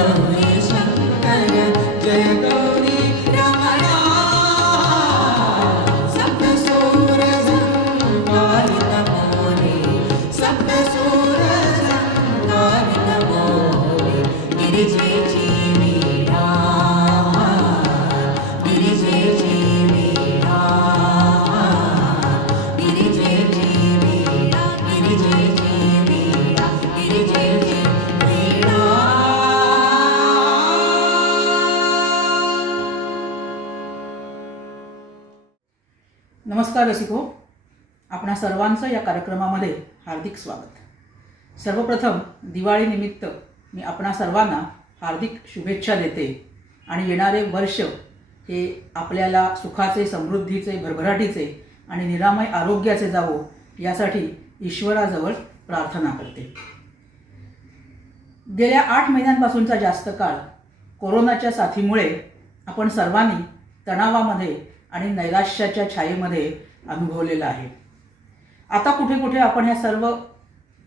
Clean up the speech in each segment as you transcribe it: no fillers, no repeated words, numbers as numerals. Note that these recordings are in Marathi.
गौरी शंकर जय गौरी रमणा सप्त सुर संकारित मोरे सप्त सुर संकारित मोरे गिरिजेची वीणा गिरिजेची वीणा गिरिजेची वीणा गिरिजेची वीणा गिरिजेची वीणा। नमस्कार रसिको, आपणा सर्वांचं या कार्यक्रमामध्ये हार्दिक स्वागत। सर्वप्रथम दिवाळीनिमित्त मी आपणा सर्वांना हार्दिक शुभेच्छा देते आणि येणारे वर्ष हे आपल्याला सुखाचे, समृद्धीचे, भरभराटीचे आणि निरामय आरोग्याचे जावो यासाठी ईश्वराजवळ प्रार्थना करते। गेल्या 8 महिन्यांपासूनचा जास्त काळ कोरोनाच्या साथीमुळे आपण सर्वांनी तणावामध्ये आणि नैराश्याच्या छायेमध्ये अनुभवलेला आहे। आता कुठे कुठे आपण ह्या सर्व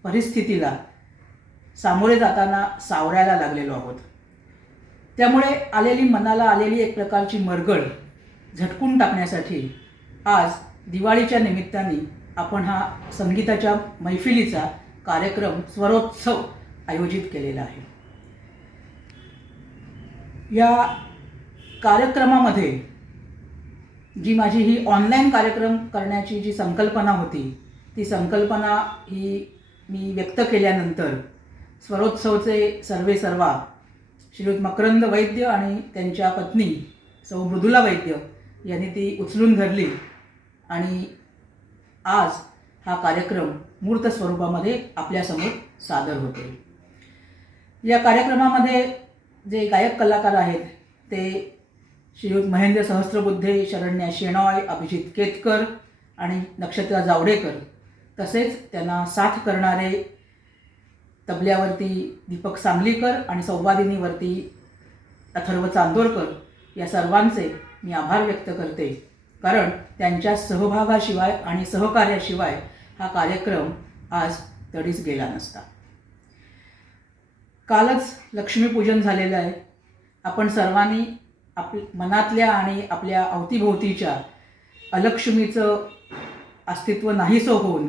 परिस्थितीला सामोरे जाताना सावरायला लागलेलो आहोत। त्यामुळे मनाला आलेली एक प्रकारची मरगळ झटकून टाकण्यासाठी आज दिवाळीच्या निमित्ताने आपण हा संगीताच्या मैफिलीचा कार्यक्रम स्वरोत्सव आयोजित केलेला आहे। या कार्यक्रमामध्ये जी माझी ही ऑनलाईन कार्यक्रम करण्याची जी संकल्पना होती ती संकल्पना ही मी व्यक्त केल्यानंतर स्वरोत्सवचे सर्वेसर्वा श्रीयुत मकरंद वैद्य आणि त्यांच्या पत्नी सौ मृदुला वैद्य यांनी ती उचलून धरली आणि आज हा कार्यक्रम मूर्त स्वरूपामध्ये आपल्यासमोर सादर होते। या कार्यक्रमामध्ये जे गायक कलाकार आहेत ते श्रीयुत महेंद्र सहस्त्रबुद्धे, शरण्या शेणॉय, अभिजित केतकर आणि नक्षत्रा जावडेकर, तसेच त्यांना साथ करणारे तबल्यावरती दीपक सांगलीकर आणि संवादिनीवरती अथर्व चांदोरकर, या सर्वांचे मी आभार व्यक्त करते, कारण त्यांच्या सहभागाशिवाय आणि सहकार्याशिवाय हा कार्यक्रम आज तडीस गेला नसता। कालच लक्ष्मीपूजन झालेलं आहे। आपण सर्वांनी मनातल्या आणि आपल्या अवतीभोवतीच्या अलक्ष्मीचं अस्तित्व नाहीसं होऊन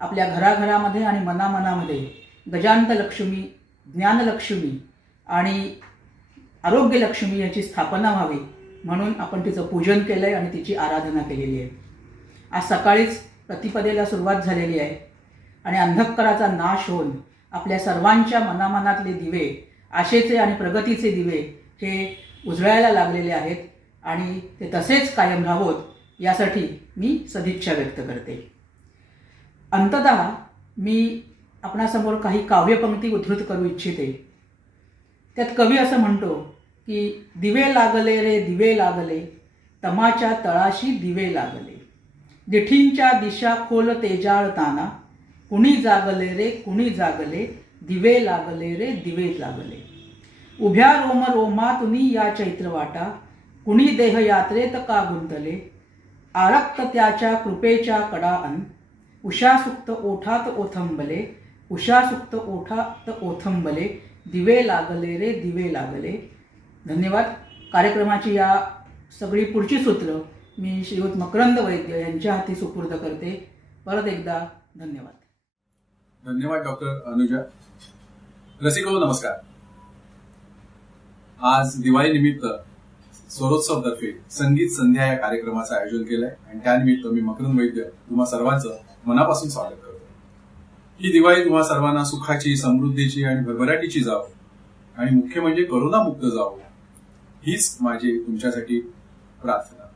आपल्या घराघरामध्ये आणि मनामनामध्ये गजांत लक्ष्मी, ज्ञानलक्ष्मी आणि आरोग्यलक्ष्मी याची स्थापना व्हावी म्हणून आपण तिचं पूजन केलं आहे आणि तिची आराधना केलेली आहे। आज सकाळीच प्रतिपदेला सुरुवात झालेली आहे आणि अंधकाराचा नाश होऊन आपल्या सर्वांच्या मनामनातले दिवे, आशेचे आणि प्रगतीचे दिवे हे उजळायला लागलेले आहेत आणि ते तसेच कायम राहावोत यासाठी मी सदिच्छा व्यक्त करते। अंततः मी आपणासमोर काही काव्यपंक्ती उद्धृत करू इच्छिते। त्यात कवी असं म्हणतो की दिवे लागले रे दिवे लागले, तमाच्या तळाशी दिवे लागले, दिठींच्या दिशा खोल तेजाळताना, कुणी जागले रे कुणी जागले, दिवे लागले रे दिवे लागले, उभ्या रोम रोमातुनी या चैत्रवाटा, कुणी देहयात्रेत का गुंतले, आरक्त त्याच्या कृपेच्या कडाअन, उषासुक्त ओठात ओथंबले, उषासुक्त ओठात ओथंबले, दिवे लागले रे दिवे लागले। धन्यवाद। कार्यक्रमाची या सगळी पुढची सूत्र मी श्रीयुत मकरंद वैद्य यांच्या हाती सुपूर्द करते। परत एकदा धन्यवाद। धन्यवाद डॉक्टर अनुजा। रसिको नमस्कार। आज दिवाळी निमित्त स्वरोत्सव तर्फे संगीत संध्या या कार्यक्रमाचं आयोजन केलंय आणि त्यानिमित्त मी मकरंद वैद्य तुम्हा सर्वांचं मनापासून स्वागत करतो। ही दिवाळी तुम्हा सर्वांना सुखाची, समृद्धीची आणि भरभराटीची जावो आणि मुख्य म्हणजे करोना मुक्त जावो हीच माझी तुमच्यासाठी प्रार्थना।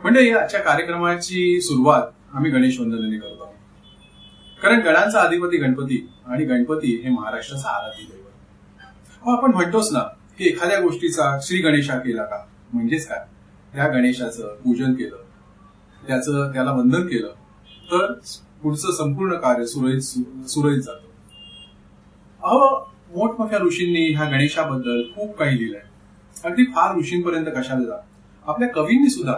म्हणजे या आजच्या कार्यक्रमाची सुरुवात आम्ही गणेश वंदनेने करतो, कारण गणांचा अधिपती गणपती आणि गणपती हे महाराष्ट्राचा आराध्य दैवत। आपण म्हणतोच ना की एखाद्या गोष्टीचा श्री गणेशा केला का, म्हणजेच काय, त्या गणेशाचं पूजन केलं, त्याला वंदन केलं तर पुढचं संपूर्ण कार्य सुरळीत जातं। मोठमोठ्या ऋषींनी ह्या गणेशाबद्दल खूप काही लिहिलंय। अगदी फार ऋषींपर्यंत कशाला जा, आपल्या कवींनी सुद्धा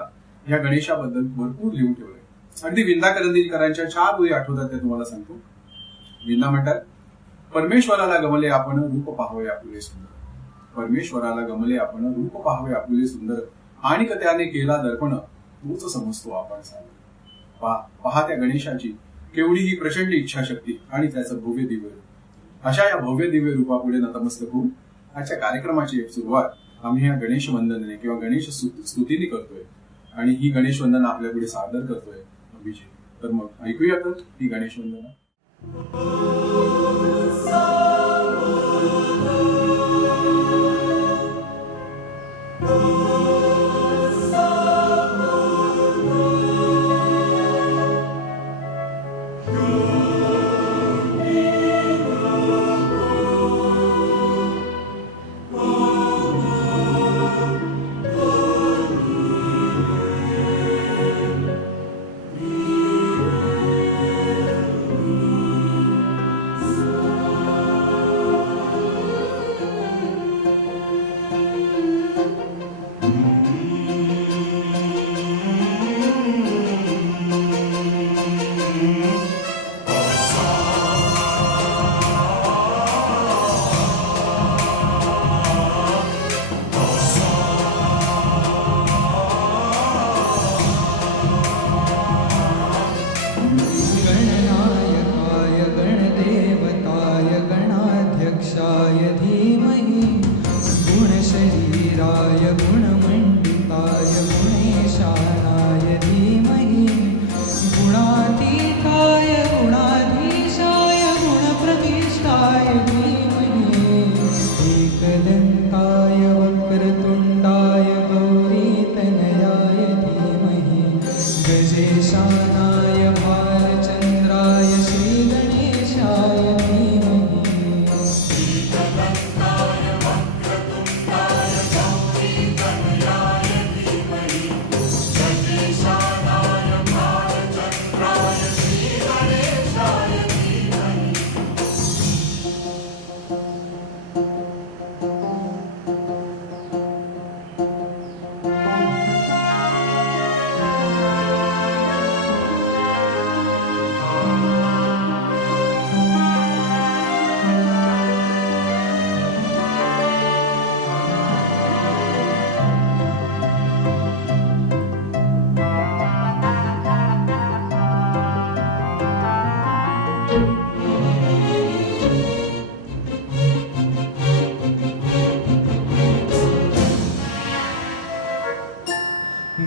ह्या गणेशाबद्दल भरपूर लिहून ठेवलंय। अगदी विंदा करंदीकरांच्या 4 ओळी आठवतात त्या तुम्हाला सांगतो। विंदा म्हणतात, परमेश्वराला गमले आपण रूप पाहावे आपुले सुंदर. परमेश्वराला गमले आपण रूप पाहावे आपुले सुंदर. आणि त्याने केला दर्पण तूच समजतो आपण सादर. पहा त्या गणेशाची केवढी ही प्रचंड इच्छाशक्ती आणि त्याचं भव्य दिव्य रूप. अशा या भव्य दिव्य रूपापुढे नतमस्तक होऊन आजच्या कार्यक्रमाची एक सुरुवात आम्ही या गणेश वंदनेने किंवा गणेश स्तुतीने करतोय. आणि ही गणेश वंदना आपल्या पुढे सादर करतोय अभिजित. तर मग ऐकूया तर ही गणेश वंदना. गणनायकाय गणदेवताय गणाध्यक्षाय धीमहि गुणशरीराय गुणमण्डिताय गुणेशानाय धीमहि गुणातीताय गुणाधीशाय गुणप्रविष्टाय धीमहि एकदन्ताय वक्रतुण्डाय गौरीतनयाय धीमहि गजेशानाय भालचन्द्राय श्रीगणेशाय धीमहि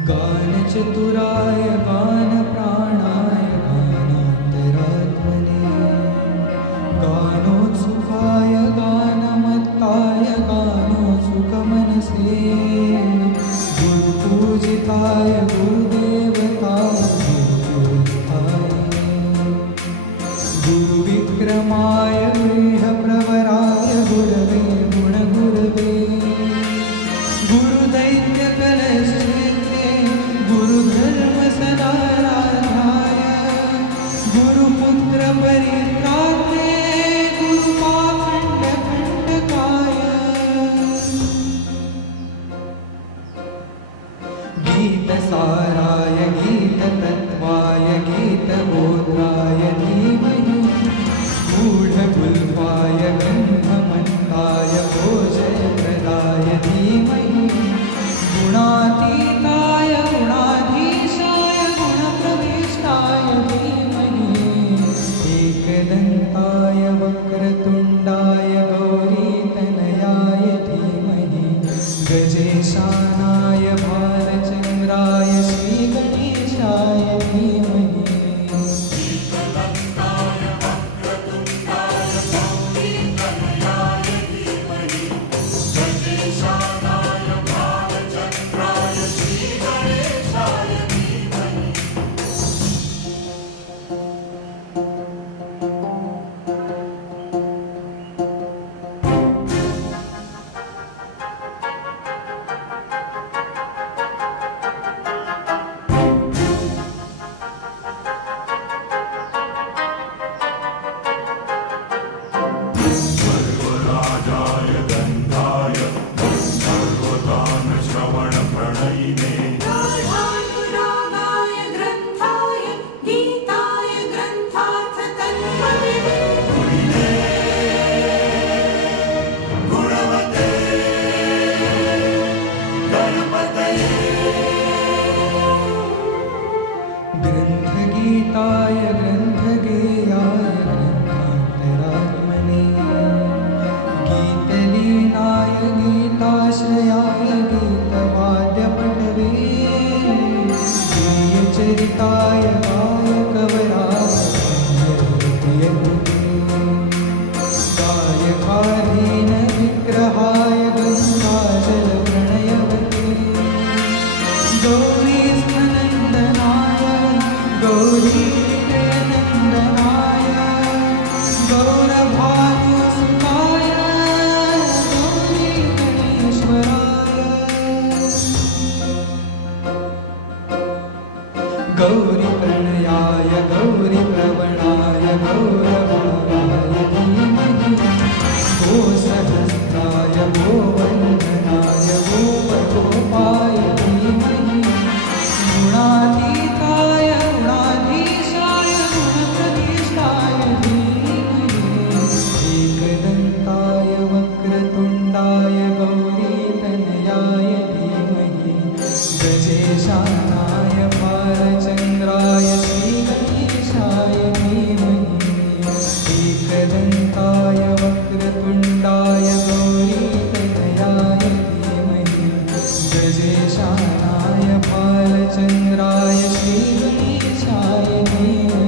गानचतुराय गानप्राणाय गानान्तरात्मने गानोत्सुकाय गानमत्ताय गानोत्सुकमनसे गुरुपूजिताय गुरुदेवताय गुरुपूजिताय गुरुविक्रमाय गृहप्रवराय गुरवे गुणगुरवे गुरुदैत्यकलशेते गुरुधर्मसदाराध्याय गुरुपुत्रपरित्रात्रे गुरुपाखण्डकण्टकाय गीतसाराय गीततत्त्वाय गीतगोत्राय धीमहि गूढगुल्फाय गन्धमन्ताय भोजप्रदाय धीमहि गुणातीताय गुणाधीशाय गुणप्रविष्टाय धीमहि एकदन्ताय वक्रतुण्डाय गौरीतनयाय धीमहि गजेशानाय भालचन्द्राय श्रीगणेशाय धीमहि वक्रतुण्डाय गौरीतनयाय धीमहि गजेशानाय भालचन्द्राय श्रीगणेशाय धीमहि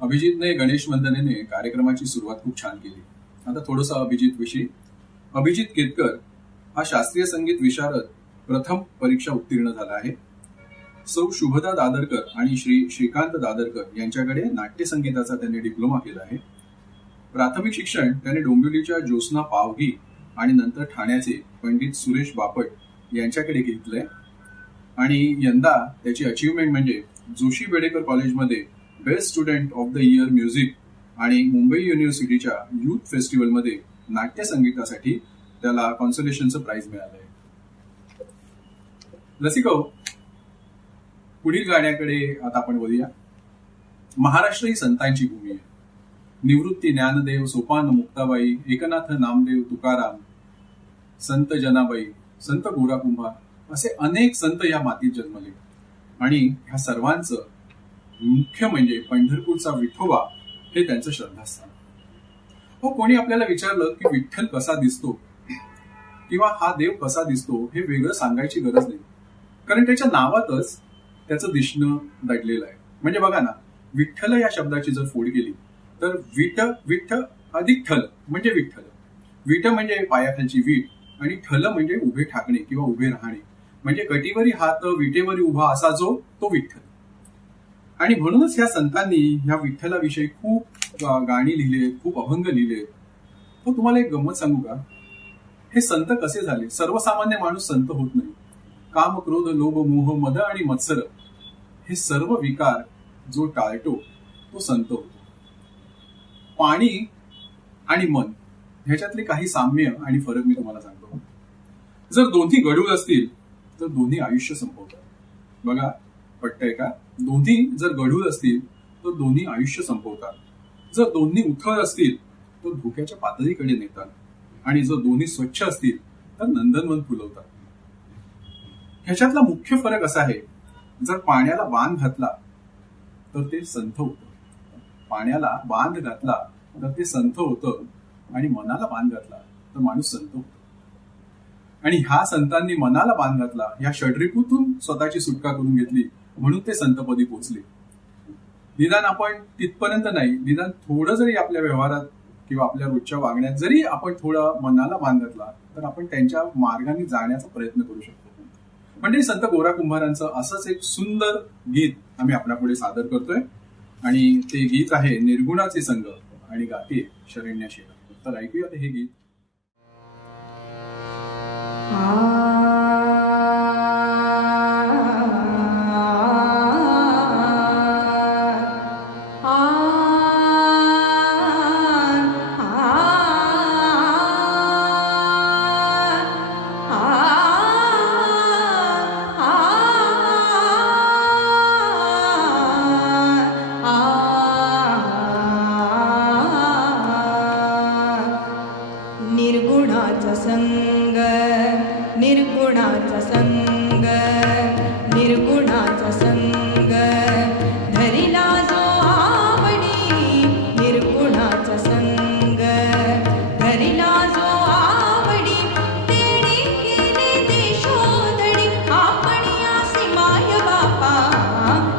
अभिजितने गणेश वंदनेने कार्यक्रमाची सुरुवात खूप छान केली. आता थोडंसं अभिजित विषयी. अभिजित केतकर हा शास्त्रीय संगीत विशारद प्रथम परीक्षा उत्तीर्ण झाला आहे. सौ शुभदा दादरकर आणि श्रीकांत दादरकर यांच्याकडे नाट्य संगीताचा त्यांनी डिप्लोमा केला आहे. प्राथमिक शिक्षण त्याने डोंबिवलीच्या ज्योत्स्ना पावगी आणि नंतर ठाण्याचे पंडित सुरेश बापट यांच्याकडे घेतलंय. आणि यंदा त्याची अचीवमेंट म्हणजे जोशी बेडेकर कॉलेजमध्ये best student of the year music आणि मुंबई युनिव्हर्सिटीच्या युथ फेस्टिवलमध्ये नाट्य संगीतासाठी त्याला कॉन्सोलेशनचं प्राइज मिळालंय. रसिको, पुढील गाण्याकडे आता आपण बोलूया. महाराष्ट्र ही संतांची भूमी आहे. निवृत्ती ज्ञानदेव, सोपान मुक्ताबाई, एकनाथ नामदेव, तुकाराम, संत जनाबाई, संत गोरा कुंभार असे अनेक संत या मातीत जन्मले. आणि ह्या सर्वांचं मुख्य म्हणजे पंढरपूरचा विठोबा हे त्यांचं श्रद्धास्थान. हो, कोणी आपल्याला विचारलं की विठ्ठल कसा दिसतो किंवा हा देव कसा दिसतो हे वेगळं सांगायची गरज नाही, कारण त्याच्या नावातच त्याचं दिसणं दडलेलं आहे. म्हणजे बघा ना, विठ्ठल या शब्दाची जर फोड केली तर विठ्ठ अधिक ठल म्हणजे विठ्ठल. विठ म्हणजे पायाखालची वीट आणि ठल म्हणजे उभे ठाकणे किंवा उभे राहणे, म्हणजे कटीवरी हात विटेवरी उभा असा जो तो विठ्ठल. आणि म्हणूनच ह्या संतांनी ह्या विठ्ठलाविषयी खूप गाणी लिहिलेत, खूप अभंग लिहिलेत. तो तुम्हाला एक गंमत सांगू का? हे संत कसे झाले? सर्वसामान्य माणूस संत होत नाही. काम, क्रोध, लोभ, मोह, मद आणि मत्सर हे सर्व विकार जो टाळतो तो संत होतो. पाणी आणि मन ह्याच्यातले काही साम्य आणि फरक मी तुम्हाला सांगतो. जर दोन्ही गढूळ असतील तर दोन्ही आयुष्य संपवतात. बघा, पटतंय का? दोन्ही जर गढूळ असतील तर दोन्ही आयुष्य संपवतात. जर दोन्ही उथळ असतील तर धोक्याच्या पातळीकडे नेतात. आणि जर दोन्ही स्वच्छ असतील तर नंदनवन फुलवतात. ह्याच्यातला मुख्य फरक असा आहे, जर पाण्याला बांध घातला तर ते संथ होतं. पाण्याला बांध घातला तर ते संथ होतं आणि मनाला बांध घातला तर माणूस संत होतो. आणि ह्या संतांनी मनाला बांध घातला, ह्या षड्रिपूतून स्वतःची सुटका करून घेतली, म्हणून ते संतपदी पोचले. निदान आपण तिथपर्यंत नाही, निदान थोडं जरी आपल्या व्यवहारात किंवा आपल्या रोजच्या वागण्यात जरी आपण थोडं मनाला बांध घातला तर आपण त्यांच्या मार्गाने जाण्याचा प्रयत्न करू शकतो. म्हणजे संत गोरा कुंभारांचं असंच एक सुंदर गीत आम्ही आपल्यापुढे सादर करतोय. आणि ते गीत आहे निर्गुणाचे संग आणि गाते शरण्या शेला. तर ऐकूया हे गीत. निर्गुणाचा संग, निर्गुणाचा संग, निर्गुणाचा संग धरिला जो आवडी. निर्गुणाचा संग धरिला जो आवडी. तेणे केले देशोधडी आपण यासी माय बापा.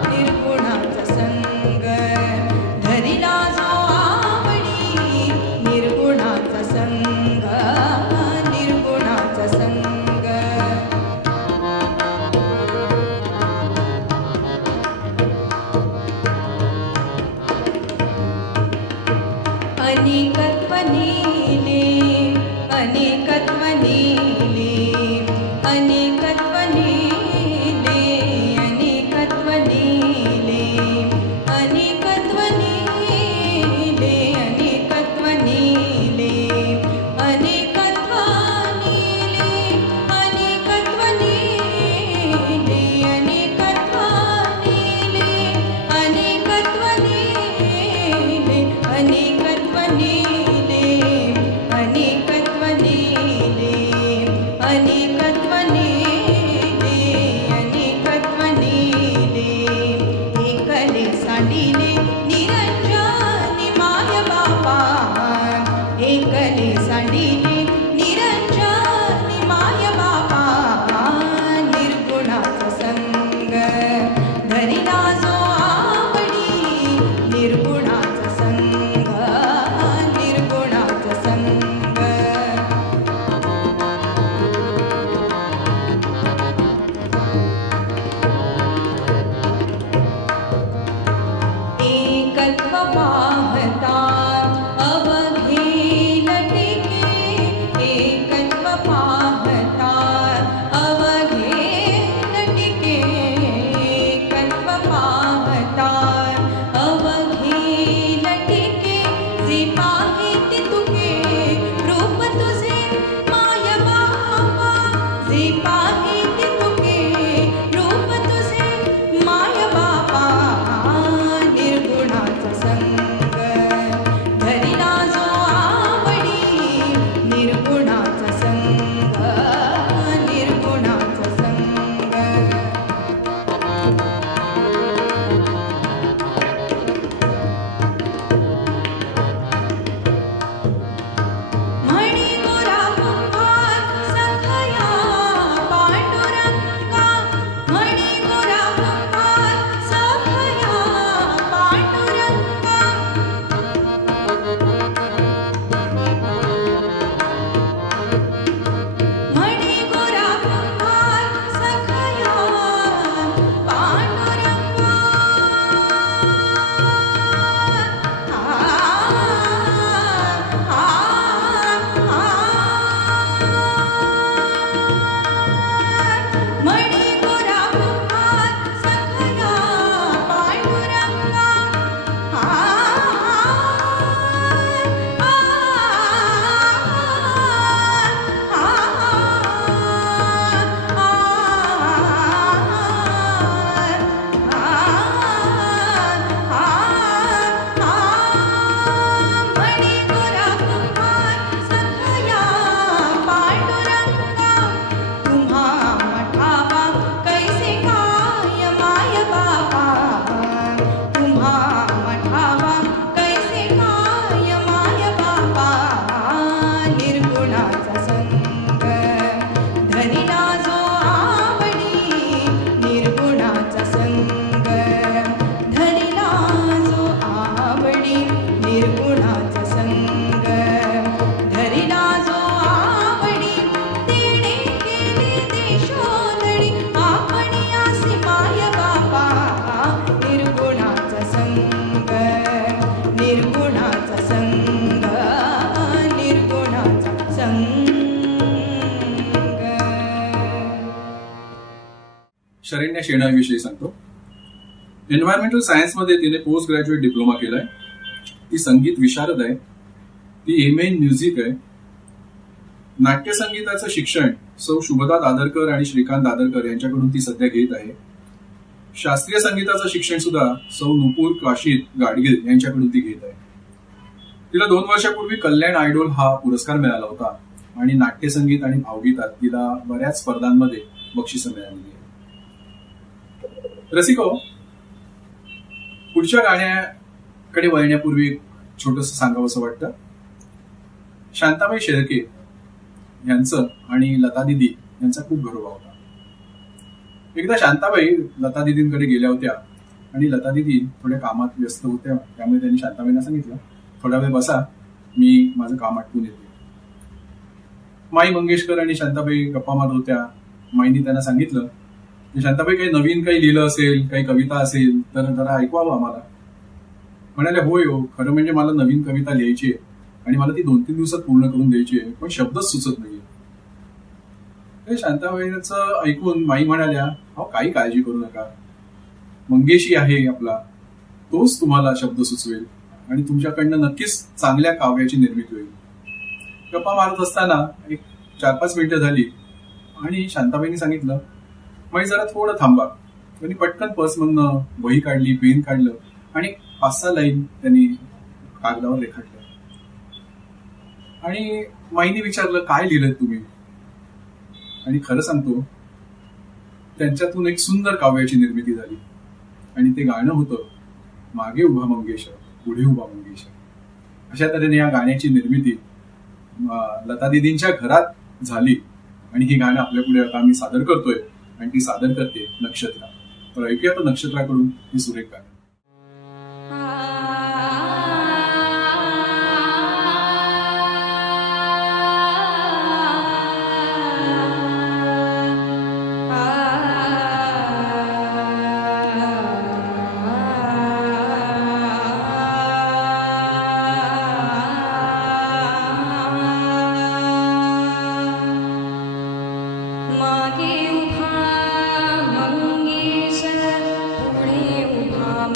निर्गुणाचा संग धरिला जो आवडी. निर्गुणाचा संग, निर्गुणाचा शरण्या शेणाविषयी सांगतो. एन्व्हायरमेंटल सायन्समध्ये तिने पोस्ट ग्रॅज्युएट डिप्लोमा केलाय. ती संगीत विशारद आहे. ती एम ए इन म्युझिक आहे. नाट्यसंगीताचं शिक्षण सौ शुभदा दादरकर आणि श्रीकांत दादरकर यांच्याकडून ती सध्या घेत आहे. शास्त्रीय संगीताचं शिक्षण सुद्धा सौ नुपूर काशीद गाडगीळ यांच्याकडून ती घेत आहे. तिला 2 वर्षापूर्वी कल्याण आयडॉल हा पुरस्कार मिळाला होता आणि नाट्यसंगीत आणि भावगीतात तिला बऱ्याच स्पर्धांमध्ये बक्षिसं मिळालेली आहेत. रसिको, पुढच्या गाण्याकडे वळण्यापूर्वी छोटंसं सांगावंसं वाटतं. शांताबाई शेळके यांचं आणि लता दिदी यांचा खूप घरोबा होता. एकदा शांताबाई लता दिदींकडे गेल्या होत्या आणि लता दिदी थोड्या कामात व्यस्त होत्या. त्यामुळे त्यांनी शांताबाईंना सांगितलं, थोडा वेळ बसा, मी माझं काम आटपून येते. माई मंगेशकर आणि शांताबाई गप्पा मारत होत्या. माईंनी त्यांना सांगितलं की शांताबाई काही नवीन काही लिहिलं असेल, काही कविता असेल तर जरा ऐकवावं आम्हाला. म्हणाले, होय हो, खरं म्हणजे मला नवीन कविता लिहायची आहे आणि मला ती 2-3 दिवसात पूर्ण करून द्यायची आहे, पण शब्दच सुचत नाहीये. ते शांताबाईंचं ऐकून माई म्हणाल्या, अहो काही काळजी करू नका, मंगेशी आहे आपला, तोच तुम्हाला शब्द सुचवेल आणि तुमच्याकडनं नक्कीच चांगल्या काव्याची निर्मिती होईल. गप्पा मारत असताना एक 4-5 मिनिटं झाली आणि शांताबाईंनी सांगितलं, माई जरा थोडं थांबा. त्यांनी पटकन पर्समधनं वही काढली, पेन काढलं आणि 5-6 लाईन त्यांनी कागदावर रेखाटल्या. आणि माईने विचारलं, काय लिहिलंय तुम्ही? आणि खरं सांगतो, त्यांच्यातून एक सुंदर काव्याची निर्मिती झाली आणि ते गाणं होतं, मागे उभा मंगेश पुढे उभा मंगेश. अशा तऱ्हेने या गाण्याची निर्मिती लता दिदींच्या घरात झाली आणि ही गाणं आपल्या पुढे आता आम्ही सादर करतोय आणि ती सादर करते नक्षत्रा. तर ऐकूया तर नक्षत्राकडून ही सुरेख गाणं. मागे उभा मंगेश पुढे उभा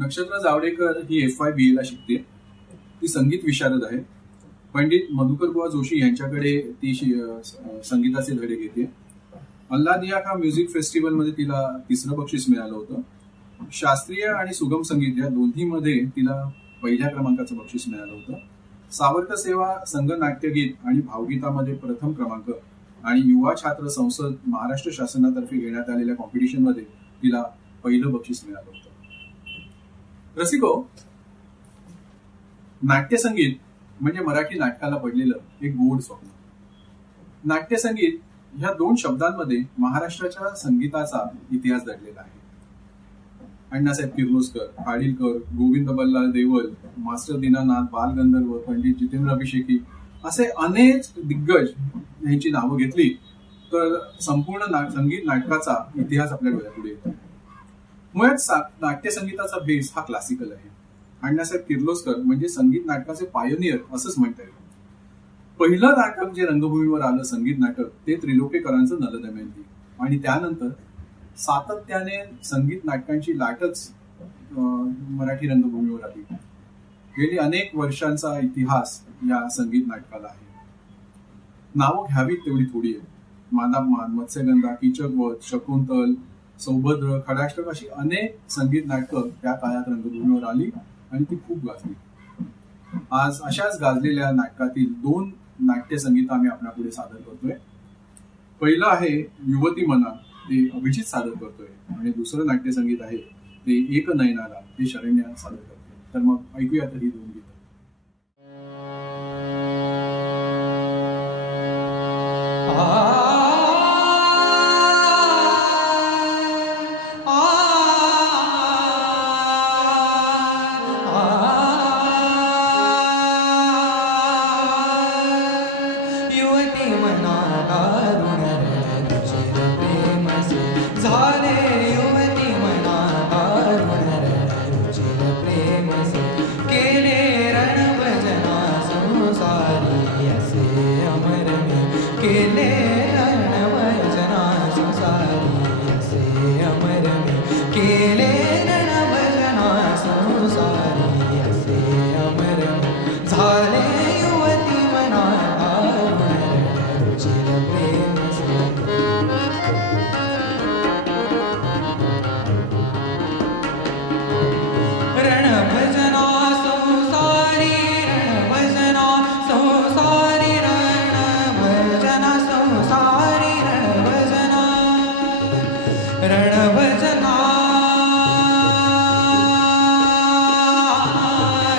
नक्षत्र जावडेकर ही FY BA ला शिकते. ती संगीत विशारद आहे. पंडित मधुकर बुवा जोशी यांच्याकडे ती संगीताचे धडे घेते. अल्लादिया का म्युझिक फेस्टिवलमध्ये तिला 3रं बक्षीस मिळालं होतं. शास्त्रीय आणि सुगम संगीत या दोन्हीमध्ये तिला 1ल्या क्रमांकाचं बक्षीस मिळालं होतं. सावरकर सेवा संघ नाट्यगीत आणि भावगीतामध्ये 1म क्रमांक आणि युवा छात्र संसद महाराष्ट्र शासनातर्फे घेण्यात आलेल्या कॉम्पिटिशनमध्ये तिला 1लं बक्षीस मिळालं होतं. रसिको, नाट्यसंगीत म्हणजे मराठी नाटकाला पडलेलं एक गोड स्वप्न. नाट्यसंगीत ह्या 2 शब्दांमध्ये महाराष्ट्राच्या संगीताचा इतिहास दडलेला आहे. अण्णासाहेब किर्लोस्कर, खाडिलकर, गोविंद बल्लाळ देवल, मास्टर दीनानाथ, बालगंधर्व, पंडित जितेंद्र अभिषेकी असे अनेक दिग्गज यांची नावं घेतली तर संपूर्ण संगीत नाटकाचा इतिहास आपल्या डोळ्यापुढे येतो. मुळात नाट्यसंगीताचा बेस हा क्लासिकल आहे. अण्णासाहेब किर्लोस्कर म्हणजे संगीत नाटकाचे पायोनियर असंच म्हणता येईल. पहिलं नाटक जे रंगभूमीवर आलं संगीत नाटक ते त्रिलोकेकरांचं नलदमयंती आणि त्यानंतर सातत्याने संगीत नाटकांची लाटच मराठी रंगभूमीवर आली. गेली अनेक वर्षांचा इतिहास या संगीत नाटकाला आहे. नावं घ्यावीत तेवढी थोडी आहे. मादामान, मत्स्यगंधा, कीचकवध, शकुंतल, सौभद्र, खडाष्टक अशी अनेक संगीत नाटकं त्या काळात रंगभूमीवर आली आणि ती खूप गाजली. आज अशाच गाजलेल्या नाटकातील 2 नाट्यसंगीत आम्ही आपल्यापुढे सादर करतोय. पहिलं आहे युवती मना, ते अभिजित सादर करतोय आणि दुसरं नाट्यसंगीत आहे ते एक नयनाला, ते शरण्या सादर करतोय. तर मग ऐकूया तर ही 2 गीतं. युवती मना दारुण रुचिर प्रेम से झाले. युवती मना दारुण रुचिर प्रेम से केले रणभजना संसारी असे अमर मी केले रणभजना संसारी असे अमर मी केले रणभजना संसारी असे अमर मी झाले. युवती मना रुचिर प्रेम से रणभजना संसारी रणभजना संसारी रणभजना संसारी रणभजना रणभजना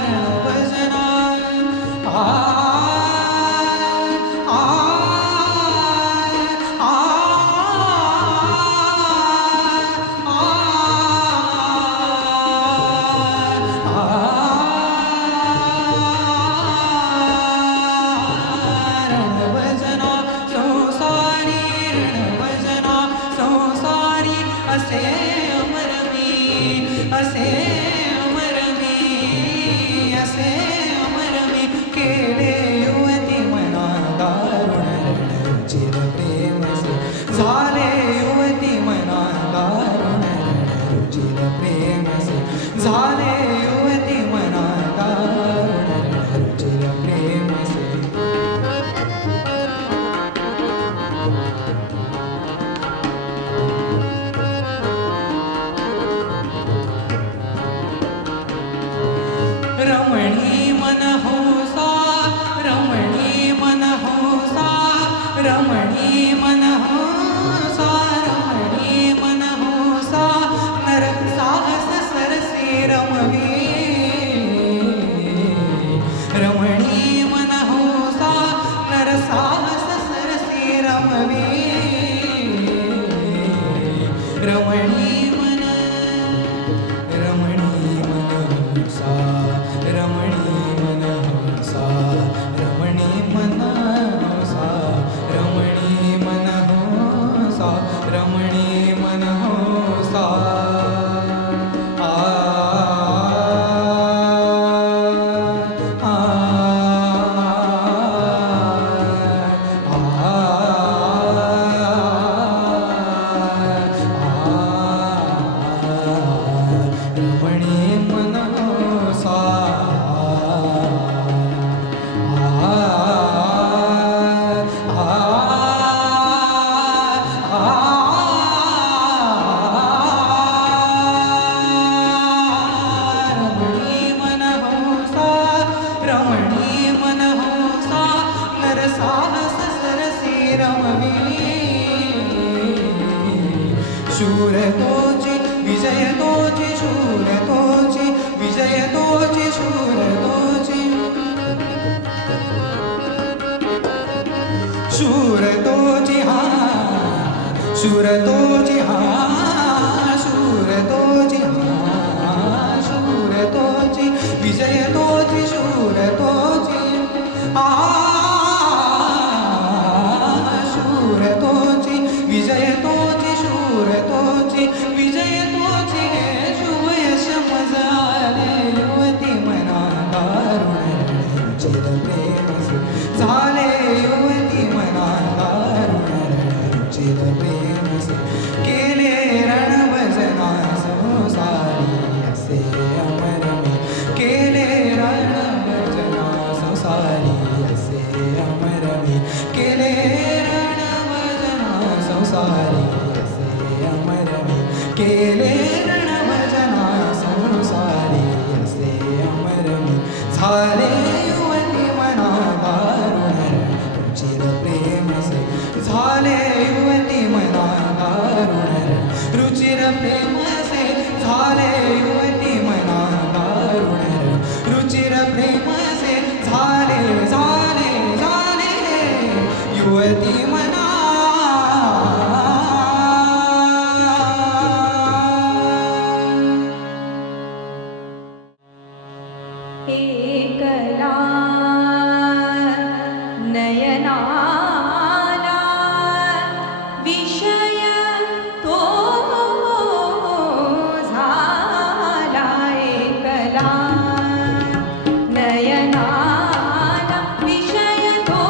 रणभजना रणभजना संसारी रणभजना संसारी असे अमर मी असे अमर मी असे अमर मी केले. युवती मना दारुण रुचिर प्रेम से झाले. युवती मना दारुण रुचिर प्रेम से झाले. युवती मना दारुण रुचिर प्रेम से रमणी मन हौसा रमणी मन हौसा रमणी मन हौसा रमणी मन हौसा नर साहस सरसी रमवी. रमणी मन हौसा नर साहस सरसी रमवी. रमणी मन हौसा रमणी मन हौसा रमणी मन हौसा रमणी मन हौसा रमणी मन हौसा. रमणी शूर तोची विजय तोची शूर तोची विजय तोची शूर तोची शूर तोची हा शूर तोची हा शूर तोची हा शूर तोची विजय तोची शूर तोची आ शूर तोची विजय तोची शूर तोची विजय तोची शुभ यश मजाले युवती मना दारुण चिर प्रेम झाले युवती मना दारुण चिर प्रेम केले रणभजना संसारी असे अमर मी केले रणभजना संसारी असे अमर मी केले रणभजना संसारी असे अमर मी केले रणभजना संसारी असे अमर मी झाले युवती मना दारुण चिर प्रेम से झाले युवती मना दारुण रुचिर प्रेम से झाले युवती मना दारुण रुचिर प्रेम से झाले झाले झाले युवती मना एकला नयनाला विषय तो झाला एकला नयनाला विषय तो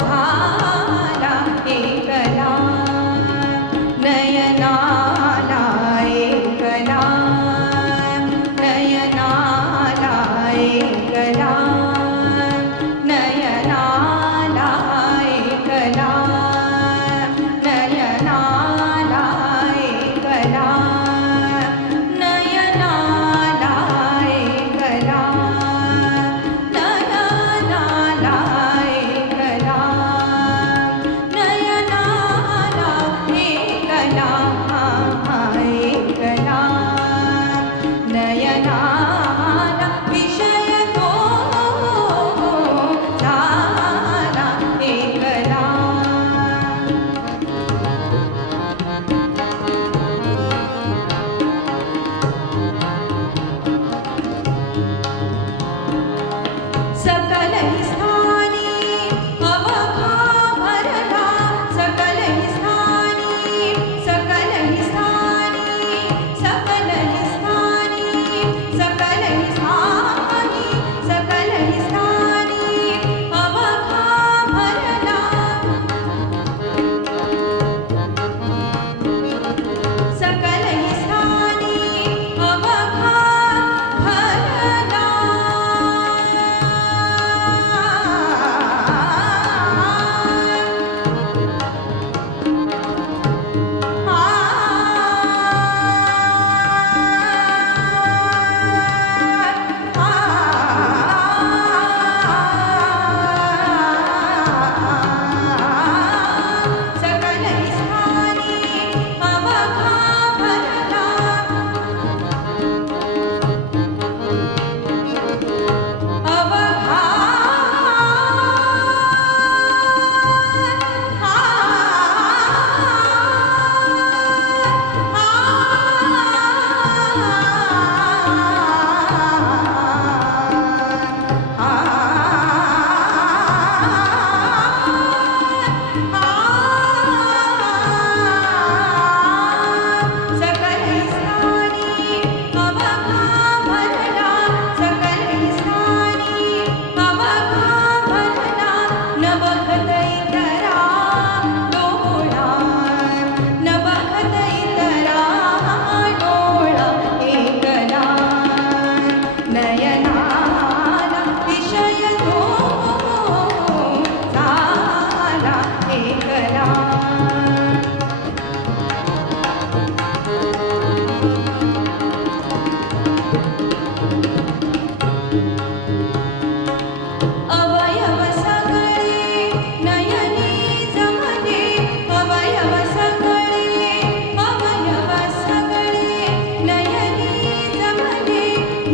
झाला एकला नयनाला एकला नयनाला एकला नयनाला एकला नयनाला एकला नयनाला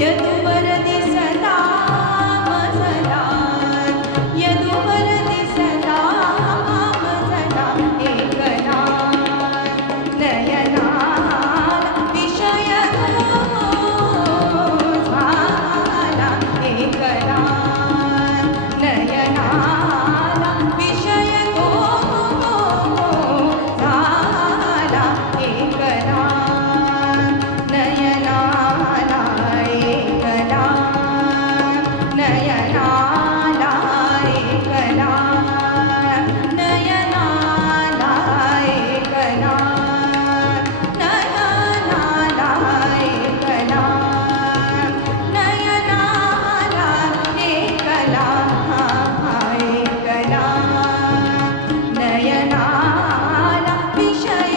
यदुवर दिसला मजला यदुवर दिसला मजला एकला नयनाला विषय झाला एकला नयनाला विषय झाला एकला नयनाला एकला नयनाला एकला नयनाला एकला नयनाला एकला नयनाला एकला एकला नयनाला विषय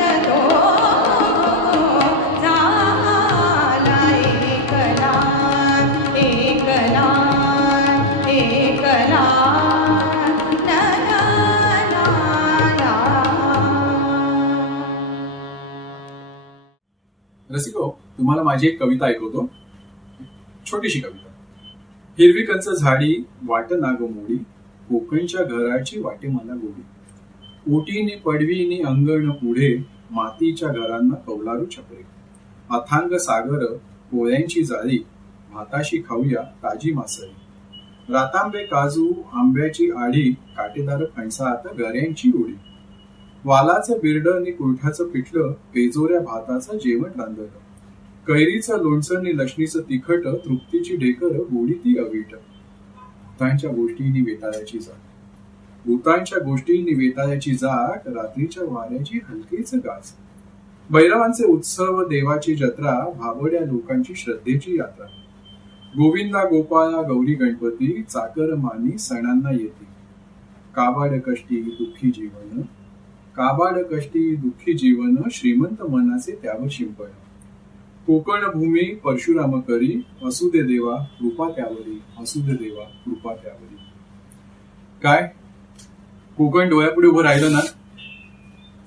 झाला एकला एकला एकला रसिको, तुम्हाला माझी एक कविता ऐकवतो. छोटीशी कविता. हिरवी कंच झाडी वाट नाग मोडी, कोकणच्या घराची वाटे मला गोडी. ओटीने पडवीने अंगण पुढे, मातीच्या घरांना कौलारू छपरे. अथांग सागर पोळ्यांची जाळी, भाताशी खाऊया ताजी मासळी. रातांबे काजू आंब्याची आढी, काटेदार फणसात गऱ्यांची उडी. वालाचं बिरडं नि कुळठाचं पिठलं, पेजोऱ्या भाताचं जेवण रांधलं. कैरीचं लोणचं नि लसणीचं तिखट, तृप्तीची ढेकर गोडी ती अवीट. भूतांच्या गोष्टींनी वेताळ्याची जाट, भूतांच्या गोष्टींनी वेताळ्याची जाट, रात्रीच्या वाऱ्याची हलकीच गाज. भैरवांचे उत्सव देवाची जत्रा, भाबड्या लोकांची श्रद्धेची यात्रा. गोविंदा गोपाळा गौरी गणपती, चाकर मानी सणांना येते. काबाड कष्टी दुःखी जीवन, काबाड कष्टी दुःखी जीवन, श्रीमंत मनाचे त्यावर शिंपण. कोकण भूमी परशुराम करी, असू दे देवा कृपा त्यावरी, असू दे देवा कृपा त्यावरी. काय कोकण डोळ्यापुढे उभं राहिलं ना.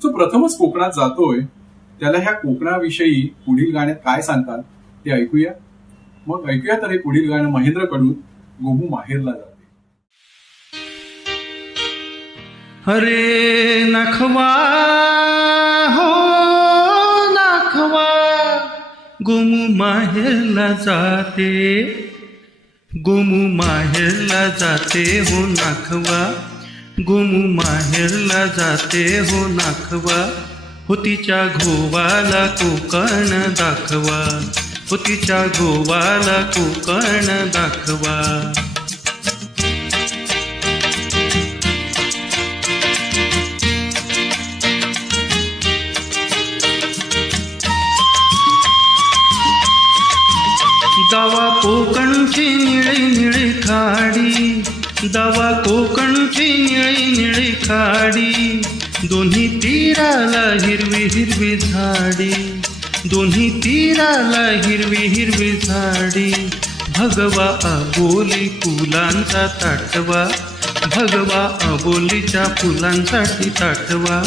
जो प्रथमच कोकणात जातोय त्याला ह्या कोकणाविषयी पुढील गाण्यात काय सांगतात ते ऐकूया. मग ऐकूया तर हे पुढील गाणं महेंद्र कडून, गोमू माहेरला जाते. अरे नखवा हो नखवा, गोमू माहेरला जाते, गोमू माहेरला जाते हो नाखवा, गोमू माहेरला जाते हो नाखवा. हो तिच्या घोवाला कोकण दाखवा, हो तिच्या घोवाला कोकण दाखवा. दावा कोकणची निळी निळी खाडी, दावा कोकणची निळी निळी खाडी. दोन्ही तीराला हिरवी हिरवी झाडी, दोन्ही तीराला हिरवी हिरवी झाडी. भगवा अबोली फुलांचा ताटवा, भगवा अबोलीच्या फुलांसाठी ताटवा.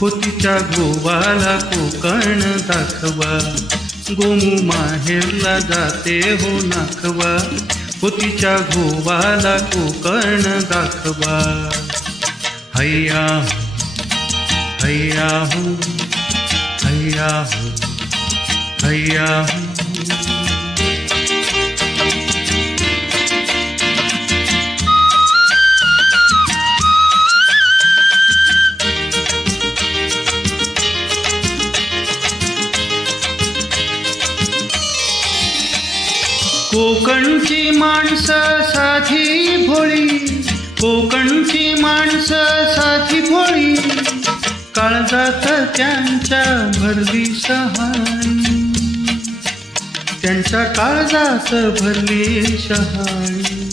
हो तिच्या घोवाला कोकण दाखवा, गोमू माहेरला जाते हो नाखवा. हो तिच्या घोवाला कोकण दाखवा. हैया हैया हो हैया हो हैया हो. कोकणची माणसं साधी भोळी, कोकणची माणसं साधी भोळी. काळजात त्यांच्या भरली शहाणी, त्यांच्या काळजात भरली शहाणी,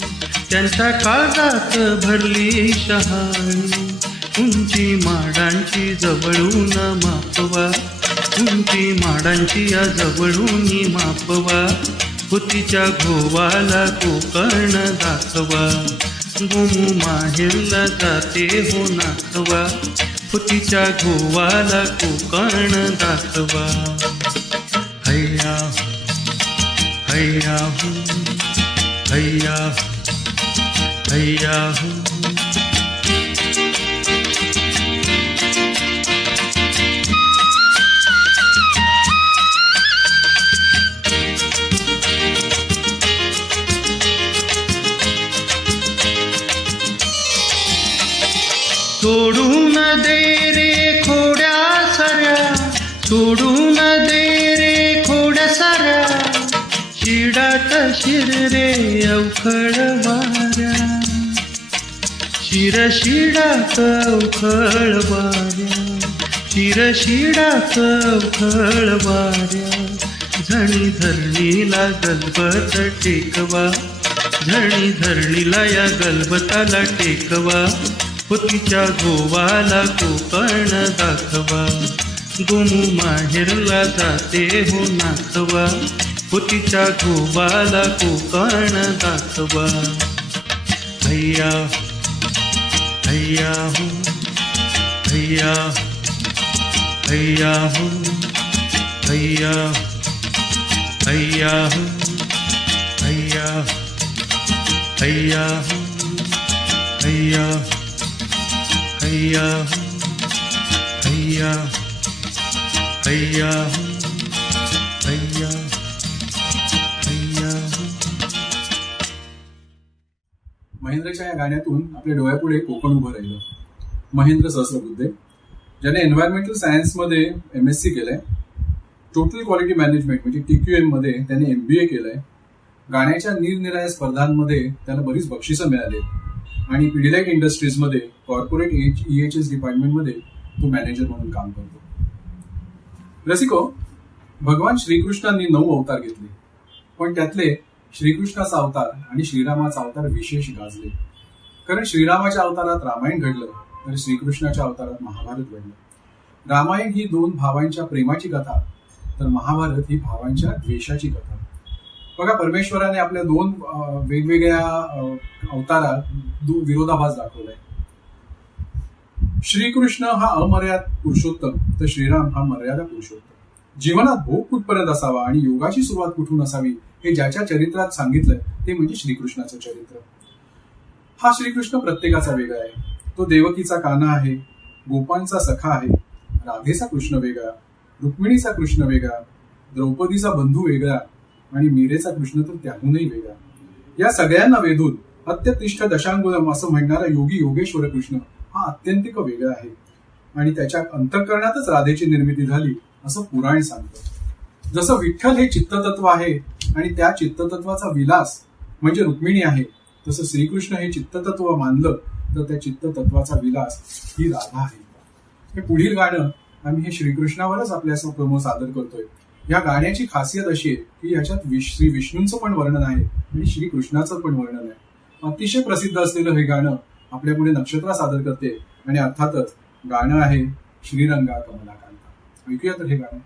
त्यांच्या काळजात भरली शहाणी. उंची माडांची जवळून मापवा, उंची माडांची या जवळून मापवा. हो तिच्या घोवाला कोकण दाखवा, गोमू माहेरला जाते हो नाखवा. हो तिच्या घोवाला कोकण दाखवा. हैया हैया हो हैया हैया हो सोडून दे रे खोड्या साऱ्या सोडून दे रे खोड्या साऱ्या शिडात शिर रे अवखळ वाऱ्या शिर शिडात अवखळ वाऱ्या शिर शिडात अवखळ वाऱ्या झणी धरणीला गलबत टेकवा झणी धरणीला या गलबताला टेकवा होतीच्या गोवाला कोकण दाखवा गोमू माहेरला जाते हो नाखवा होतीच्या गोवाला कोकण दाखवा हैया हैया हो हैया हैया हो हैया हैया हो हैया हैया हो हैया हैया हैया हैया हैया हैया महेंद्रच्या या गाण्यातून आपल्या डोळ्यापुढे कोकण उभं राहिलं. महेंद्र सहस्रबुद्धे ज्याने एन्व्हायरमेंटल सायन्समध्ये MSc केलंय, टोटल क्वालिटी मॅनेजमेंट म्हणजे TQM मध्ये त्याने MBA केलंय. गाण्याच्या निरनिराळ्या स्पर्धांमध्ये त्याला बरीच बक्षिसं मिळाली आणि पिडिलाइट इंडस्ट्रीजमध्ये कॉर्पोरेट EHS डिपार्टमेंटमध्ये तो मॅनेजर म्हणून काम करतो. रसिको, भगवान श्रीकृष्णांनी 9 अवतार घेतले, पण त्यातले श्रीकृष्णाचा अवतार आणि श्रीरामाचा अवतार विशेष गाजले. कारण श्रीरामाच्या अवतारात रामायण घडलं तर श्रीकृष्णाच्या अवतारात महाभारत घडलं. रामायण ही 2 भावांच्या प्रेमाची कथा, तर महाभारत ही भावांच्या द्वेषाची कथा. बघा, परमेश्वराने आपल्या 2 वेगवेगळ्या अवतारात विरोधाभास दाखवलाय. श्रीकृष्ण हा अमर्याद पुरुषोत्तम, तर श्रीराम हा मर्यादा पुरुषोत्तम. जीवनात भोग कुठपर्यंत असावा आणि योगाची सुरुवात कुठून असावी हे ज्याच्या चरित्रात सांगितलंय ते म्हणजे श्रीकृष्णाचं चरित्र. हा श्रीकृष्ण प्रत्येकाचा वेगळा आहे. तो देवकीचा कान्हा आहे, गोपांचा सखा आहे, राधेचा कृष्ण वेगळा, रुक्मिणीचा कृष्ण वेगळा, द्रौपदीचा बंधू वेगळा आणि मीरेचा कृष्ण तर त्याहूनही वेगळा. या सगळ्यांना वेधून अत्यतिष्ठ दशांगुलम असं म्हणणारा योगी योगेश्वर कृष्ण हा अत्यंतिक वेगळा आहे आणि त्याच्या अंतःकरणातच राधेची निर्मिती झाली असं पुराण सांगतं. जसं विठ्ठल हे चित्ततत्व आहे आणि त्या चित्ततत्वाचा विलास म्हणजे रुक्मिणी आहे, तसं श्रीकृष्ण हे चित्ततत्व मानलं तर त्या चित्ततत्वाचा विलास ही राधा आहे. हे पुढील गाणं आम्ही हे श्रीकृष्णावरच आपल्यासमोर सादर करतोय. या गाण्याची खासियत अशी आहे की याच्यात श्री विष्णूंचं पण वर्णन आहे आणि श्रीकृष्णाचं पण वर्णन आहे. अतिशय प्रसिद्ध असलेलं हे गाणं आपल्या पुढे नक्षत्रा सादर करते आणि अर्थातच गाणं आहे श्रीरंगा कमलाकांता. ऐकूया तर हे गाणं.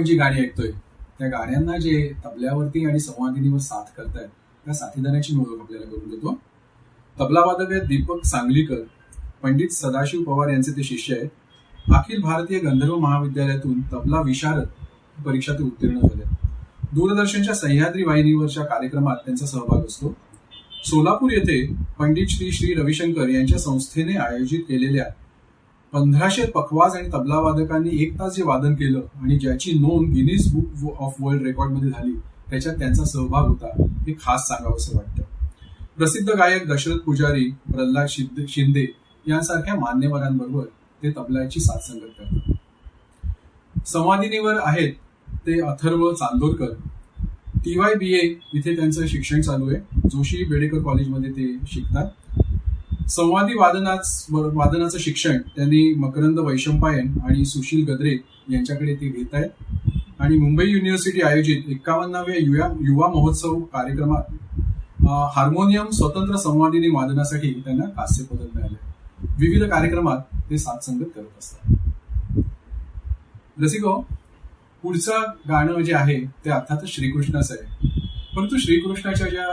आपण जी गाणी ऐकतोय त्या गाण्यांना जे तबल्यावरती आणि संवादिनीवर साथ करतायत त्या साथीदाराची मी ओळख आपल्याला करून देतो. तबलावादक आहेत दीपक सांगलीकर. पंडित सदाशिव पवार यांचे ते शिष्य आहेत. अखिल भारतीय गंधर्व महाविद्यालयातून तबला विशारद परीक्षा ते उत्तीर्ण झाले. दूरदर्शनच्या सह्याद्री वाहिनीवरच्या कार्यक्रमात त्यांचा सहभाग असतो. सोलापूर येथे पंडित श्री श्री रविशंकर यांच्या संस्थेने आयोजित केलेल्या 1500 पखवाज आणि तबलावादकांनी 1 तास जे वादन केलं आणि ज्याची नोंद गिनीज बुक ऑफ वर्ल्ड रेकॉर्डमध्ये झाली त्याच्यात त्यांचा सहभाग होता हे खास सांगावंसं वाटतं. प्रसिद्ध गायक दशरथ पुजारी, प्रल्हाद शिंदे यांसारख्या मान्यवरांबरोबर ते तबल्याची साथसंगत करतात. संवादिनीवर आहेत ते अथर्व चांदोरकर. TYBA इथे त्यांचं शिक्षण चालू आहे. जोशी बेडेकर कॉलेजमध्ये ते शिकतात. संवादी वादनाचं शिक्षण त्यांनी मकरंद वैशंपायन आणि सुशील गद्रे यांच्याकडे ते घेत आहेत. आणि मुंबई युनिव्हर्सिटी आयोजित 51व्या युवा महोत्सव कार्यक्रमात हार्मोनियम स्वतंत्र संवादिनी वादनासाठी त्यांना कांस्य पदक मिळाले. विविध कार्यक्रमात ते साथसंगत करत असतात. रसिको, पुढचं गाणं जे आहे ते अर्थातच श्रीकृष्णाचं आहे. परंतु श्रीकृष्णाच्या ज्या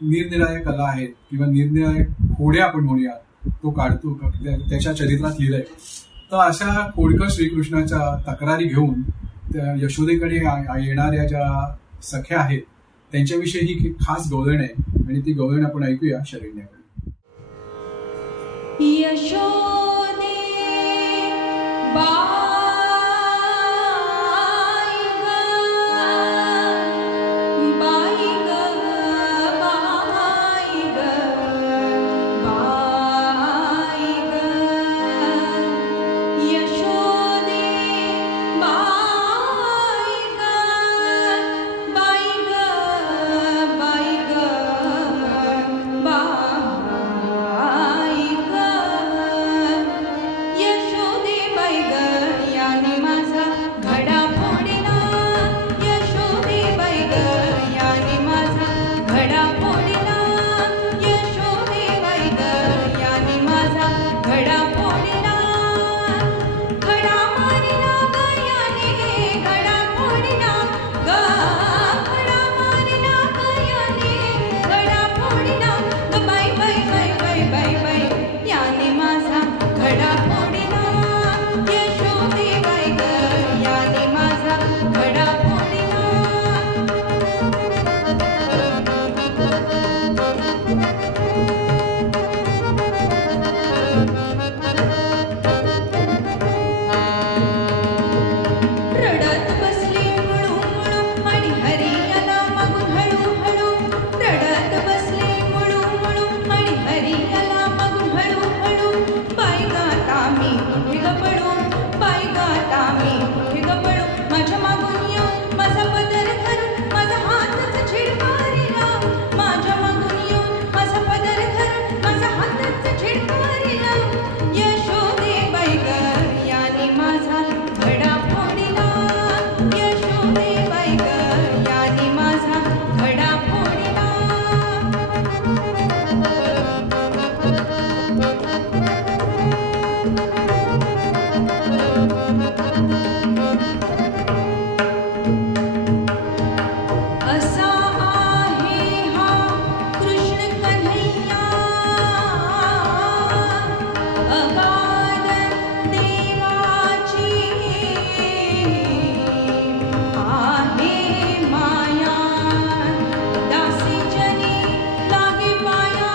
निरनिराळ्या कला आहेत किंवा निरनिराळ्या खोड्या आपण म्हणूया तो काढतो त्याच्या चरित्रात लिहिलंय. तर अशा खोडकर श्रीकृष्णाच्या तक्रारी घेऊन त्या यशोदेकडे येणाऱ्या ज्या सख्या आहेत त्यांच्याविषयी ही खास गवळण आहे आणि ती गवळण आपण ऐकूया शरण्याकडे. यशोदे बाई ग बाई ग बाई ग बाई ग यशोदे बाई ग बाई ग बाई ग बाई ग यशोदे बाई ग याने माझा घडा फोडला. यशोदे बाई ग याने माझा घडा फोडला. यशोदे बाई ग याने माझा घडा फोडला. घडा मारला ग याने घडा फोडला ग. घडा मारला ग याने घडा फोडला ग. बाई बाई बाई बाई बाई बाई याने माझा घडा फोडला. यशोदे बाई ग याने माझा घडा फोडला. रडत बसली मुळू मुळू आणि हरियाला मागून हळू हळू. रडत बसली मुळू मुळू आणि हरियाला मागून हळू हळू. बाई गाता मी कुठे गपडू. बाई गाता मी कुठे गपडू. माझ्या मागून येऊन माझा पदर धरून माझा हातच झिडकारिला. माझ्या मागून येऊन माझा पदर धरून माझा हातच झिडकारिला. यशोदे बाई ग याने माझा घडा फोडला. यशोदे बाई ग याने माझा घडा फोडला. असा आहे हा कृष्ण कन्हैया अगाध देवाची आहे माया. दासी जनी लागे पाया.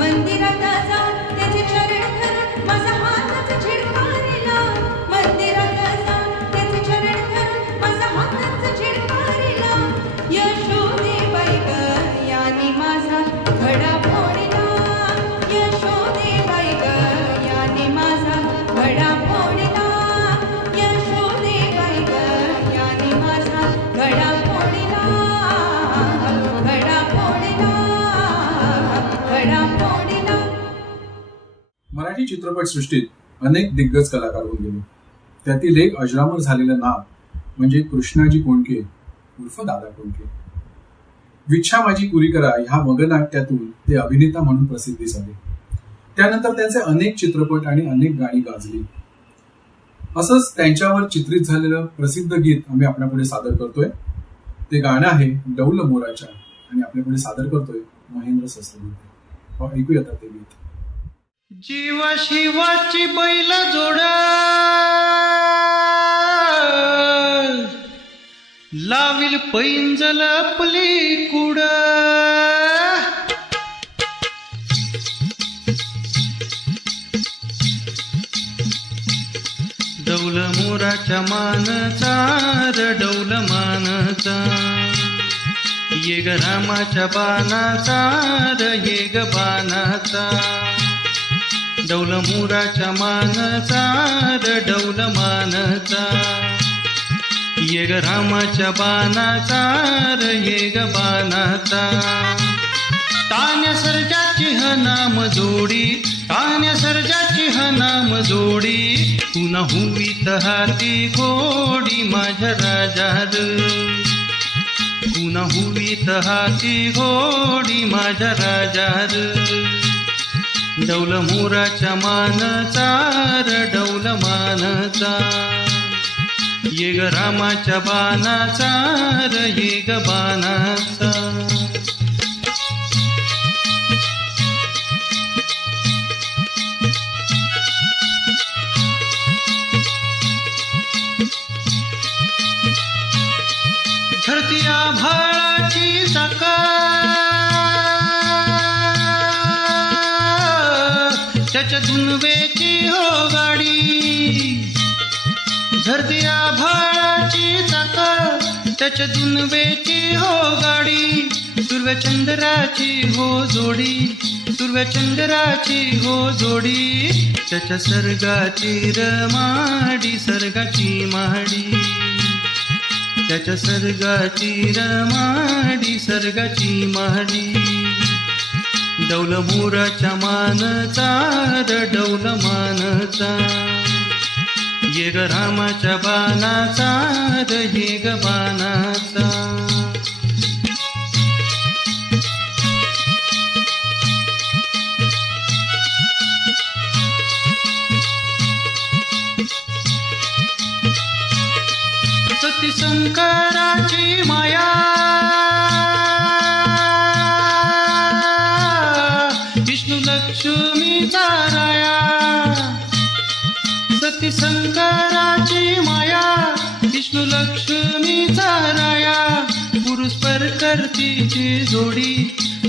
मंदिरात जाऊन त्याचे चरण धरून माझा हातच झिडकारिला. मंदिरात जाऊन त्याचे चरण धरून माझा हातच झिडकारिला. यशोदे बाई ग याने माझा घडा फोडला. यशोदे बाई ग याने माझा घडा फोडला. यशोदे बाई ग याने माझा घडा फोडला. घडा फोडला. घडा फोडला. मराठी चित्रपटसृष्टीत अनेक दिग्गज कलाकार होऊन गेले. त्यातील एक अजरामर झालेलं नाव म्हणजे कृष्णाजी कोंडके उर्फ दादा कोंडके. विच्छा माझी पुरी करा ह्या मगनाट्यातून ते अभिनेता म्हणून प्रसिद्धी झाले. त्यानंतर त्यांचे अनेक चित्रपट आणि अनेक गाणी गाजली. असंच त्यांच्यावर चित्रित झालेलं प्रसिद्ध गीत आम्ही आपल्यापुढे सादर करतोय. ते गाणं आहे डौल मोराच्या आणि आपल्यापुढे सादर करतोय महेंद्र सहस्त्रबुद्धे. ऐकूया ते गीत. जीवा शिवाची बैल जोडा लावील पैंजल आपली कुड डौल मोराच्या मानचा डौल मानचा ये ग रामाच्या बाणाचा ये ग बाणाचा डौल मोराच्या मानचा डौल मानचा ये ग रामाच्या बाणाचा ये ग बाणाचा तान्या सर्जाची ह नाम जोडी तान्या सर्जाची ह नाम जोडी पुन्हा हुवीत हाती घोडी माझ्या राजार पुन्हा हुवीत हाती घोडी माझ्या राजार डौल मोराच्या मानचा डौल मानचा ये ग रामाच्या बाणाचा ये ग बाणाचा धरती आभाळाची चाका त्याच्या दुनवेची हो गाडी धरती आभाळाची चाका त्याच्या दुनवेची हो गाडी सूर्यचंद्राची हो जोडी सूर्यचंद्राची हो जोडी त्याच्या सर्गाची रमाडी सर्गाची माडी त्याच्या सर्गाची रमाडी सर्गाची माडी डौल मोराच्या मानचा डौल मानचा ये ग रामाच्या बाणाचा ये ग बाणाचा सती शंकराची माया विष्णू लक्ष्मीचा राया सती शंकराची माया विष्णू लक्ष्मीचा राया पुरुष परकर्तीची जोडी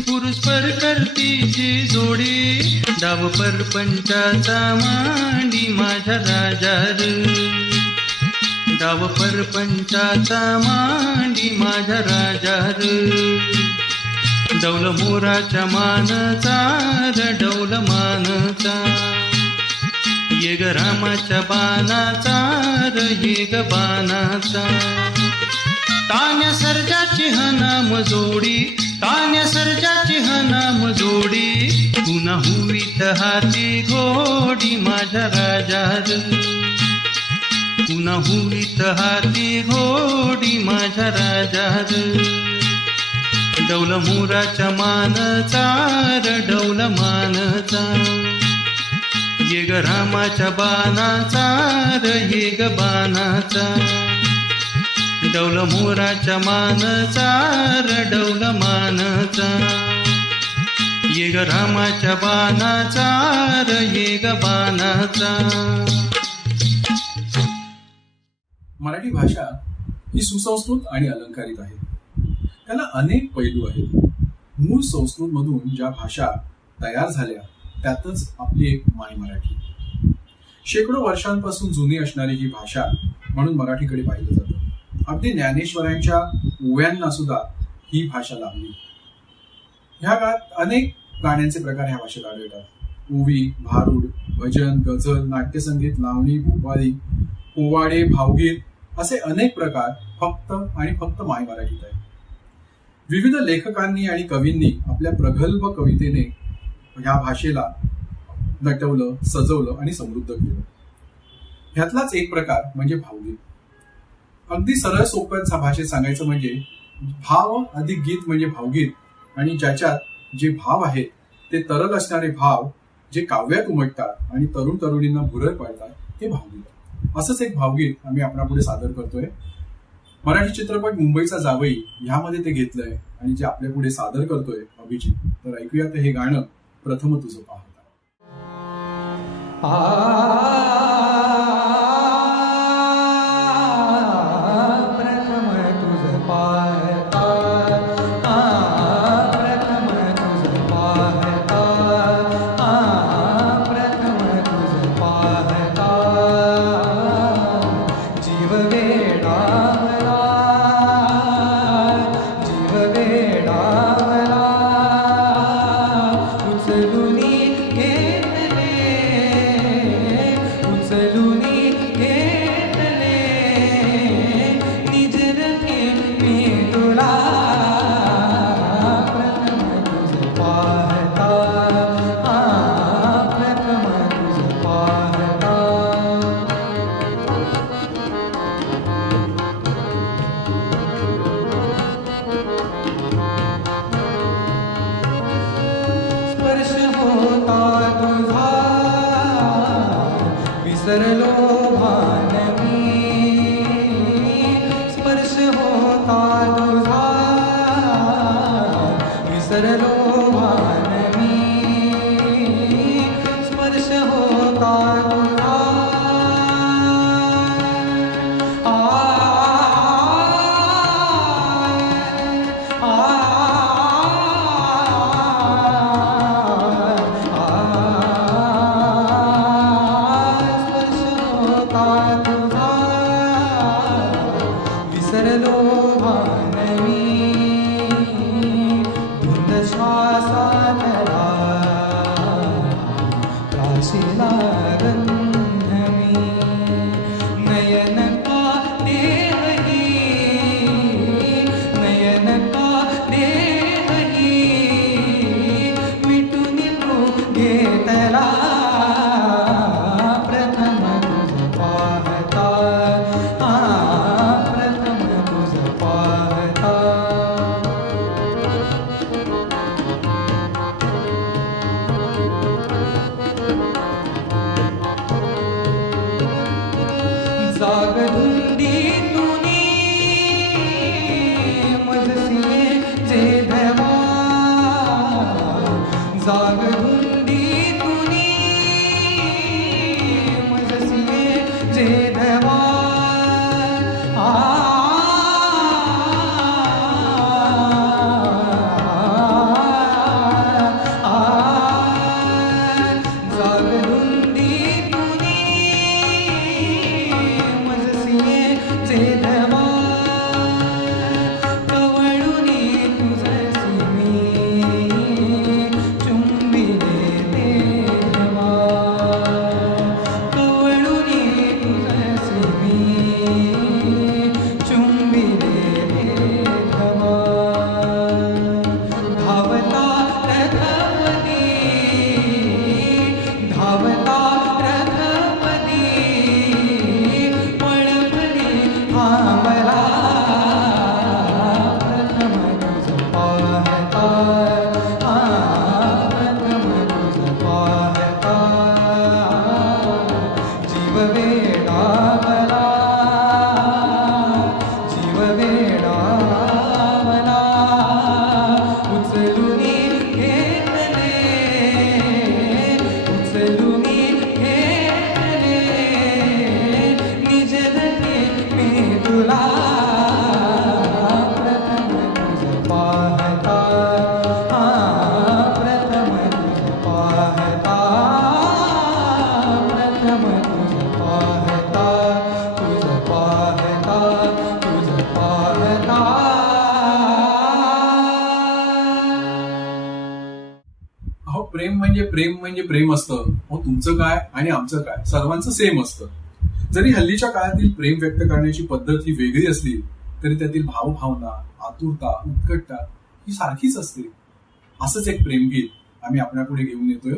पुरुष परकर्तीची जोडी डाव परपंचाचा मांडी माझ्या राजार डाव परपंचाचा मांडी माझ्या राजार डौल मोराच्या मानचा डौल मानचा ये ग रामाच्या बाणाचा ये ग बाणाचा तान्या सर्जाची ह नाम जोडी तान्या सर्जाची ह नाम जोडी पुन्हा हुवीत हाती घोडी माझ्या राजार पुन्हा हुवीत हाती घोडी माझ्या राजार डौल मोराच्या मानचा डौल मानचा ये ग रामाच्या बाणाचा ये ग बाणाचा डौल मोराच्या मानचा डौल मानचा ये ग रामाच्या बाणाचा ये ग बाणाचा. मराठी भाषा ही सुसंस्कृत आणि अलंकारित आहे. त्याला अनेक पैलू आहेत. मूळ संस्कृत मधून ज्या भाषा तयार झाल्या त्यातच आपली एक माय मराठी. शेकडो वर्षांपासून जुनी असणारी ही भाषा म्हणून मराठीकडे पाहिलं जातं. अगदी ज्ञानेश्वरांच्या ओव्यांना सुद्धा ही भाषा लाभली. ह्या काळात अनेक गाण्यांचे प्रकार ह्या भाषेत आढळतात. ओवी, भारुड, भजन, गझल, नाट्यसंगीत, लावणी, भोपाळी, पोवाडे, भावगीत असे अनेक प्रकार फक्त आणि फक्त माय मराठीत आहेत. विविध लेखकांनी आणि कवींनी आपल्या प्रगल्भ कवितेने ह्या भाषेला नटवलं, सजवलं आणि समृद्ध केलं. ह्यातलाच एक प्रकार म्हणजे भावगीत. अगदी सरळ सोप्या भाषेत सांगायचं म्हणजे भाव अधिक गीत म्हणजे भावगीत आणि ज्याच्यात जे भाव आहेत ते तरल असणारे भाव जे काव्यात उमटतात आणि तरुण तरुणींना भुरळ पाडतात ते भावगीत. असंच एक भावगीत आम्ही आपणापुढे सादर करतोय. मराठी चित्रपट मुंबईचा जावई ह्यामध्ये ते घेतलंय आणि जे आपल्या पुढे सादर करतोय अभिजित. तर ऐकूयात हे गाणं प्रथम तुझं पाहता. प्रथम तुझ पाहता, प्रथम तुझ पाहता, प्रथम तुझ पाहता, जीव वेडावला, जीव वेडावला, उचलुनी घेतले, उचलुनी घेतले, निज रखे मी तुला, प्रथम तुझ पाहता, प्रथम तुझ पाहता. स्पर्श होता तुझा, विसरलो भान मी, स्पर्श होता तुझा, विसरलो भान मी, स्पर्श होता तुझा, स्पर्श होता तुझा, विसरलो भान मी, धुंद श्वासातला राशीला गंध मी, नयन का देहही, नयन का देहही, मिटून तू घेतला, प्रथम तुझ पाहता, प्रथम तुझ पाहता. जाग धुंदीतुनी मजसिये जे धवा, जाग धुंदीतुनी मजसिये जे धवा, जाग धुंदीतुनी मजसिये जे धवा, कवळुनी तुझसी मी चुंबिले ते धवा, कवळुनी तुझसी मी चुंबिले ते धवा, धावता रथपदी, धावता रथपदी, पळपली थांबला, प्रथम तुझ पाहता, प्रथम तुझ पाहता, जीव वेडावला, जीव वेडावला, उचलुनी घेतले, उचलुनी घेतले, निज रखे मी तुला, प्रथम तुझ पाहता, प्रथम तुझ पाहता, प्रथम तुझ पाहता, तुझ पाहता, तुझ पाहता. अहो प्रेम म्हणजे प्रेम म्हणजे प्रेम असतं. अहो तुमचं काय आणि आमचं काय सर्वांचं सेम असतं. जरी हल्लीच्या काळातील प्रेम व्यक्त करण्याची पद्धत ही वेगळी असली तरी त्यातील भावभावना, आतुरता, उत्कटता ही सारखीच असते. असंच एक प्रेमगीत आम्ही आपल्यापुढे घेऊन येतोय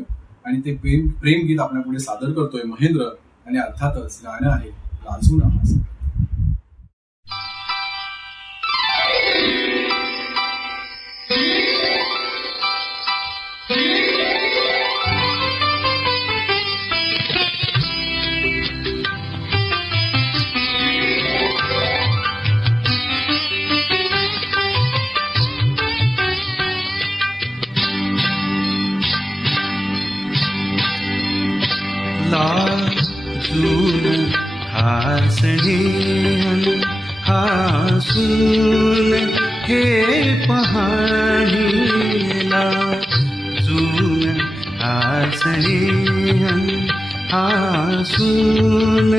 आणि ते प्रेमगीत आपल्यापुढे सादर करतोय महेंद्र आणि अर्थातच गाणं आहे लाजू नका. हासून हे पहाणीला जून हासणे हासून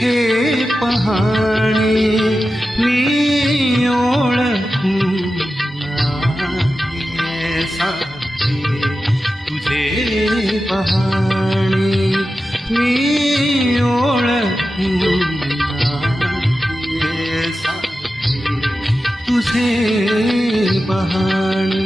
हे पहाणे मी ओळखू नाही सारे तुझे पहाणे मी ओळखू नाही सारे तुझे पहाणे.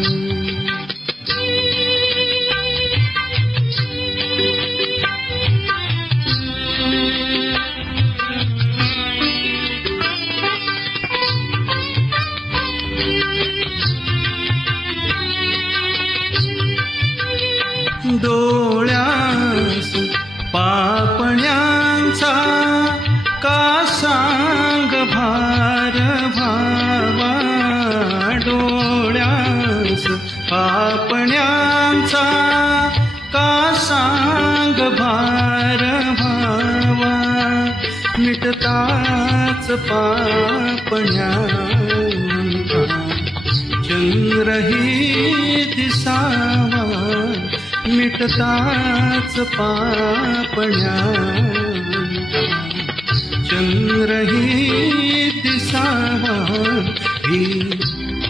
डोळ्यास पापण्यांचा का सांग भार भावा डोळ्यास पापण्यांचा का सांग भार भावा मिटताच पापण्यांचा चंद्रही दिसावा मिटताच पापण्यांचा चंद्रही दिसावा हे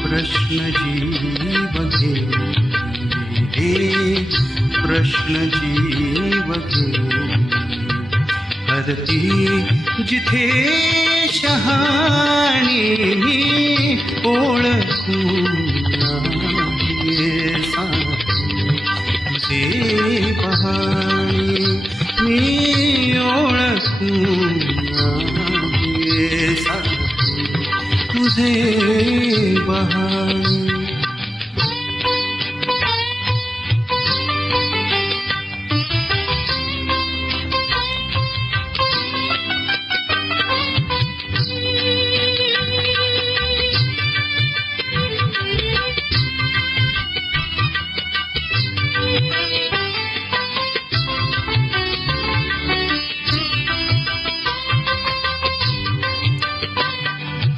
प्रश्न जीव घे हे प्रश्न जीव घे हरती जिथे शहाणी ओळखू नाही तुझे पहाणे मी ओळखू नाही तुझे पहाणे.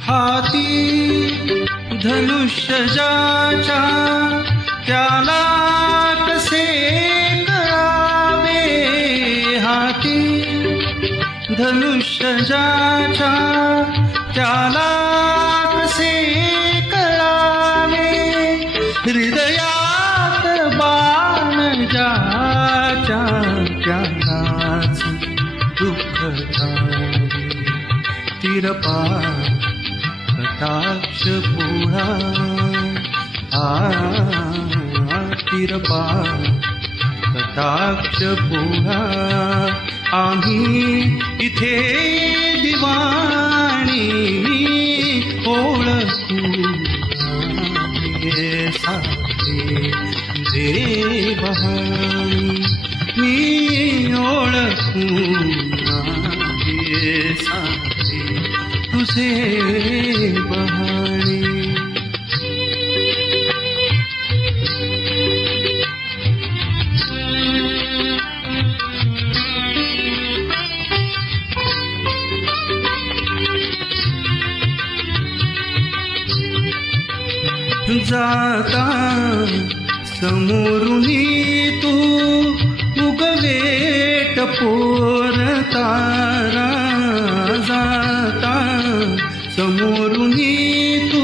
हाती धनुष्य ज्याच्या त्याला कसे कळावे हाती धनुष्य ज्याच्या त्याला कसे कळावे हृदयात बाण ज्याच्या त्यालाच दुःख ठावे तिरपा कटाक्ष पोळा तिरपा कटाक्ष पोळा आम्ही इथे दिवाणी ओळखू नाही सारे तुझे पहाणे मी ओळखू नाही सारे तुझे पहाणे. जाता समोरुनी तू उगवेट पोर तारा जाता समोरुनी तू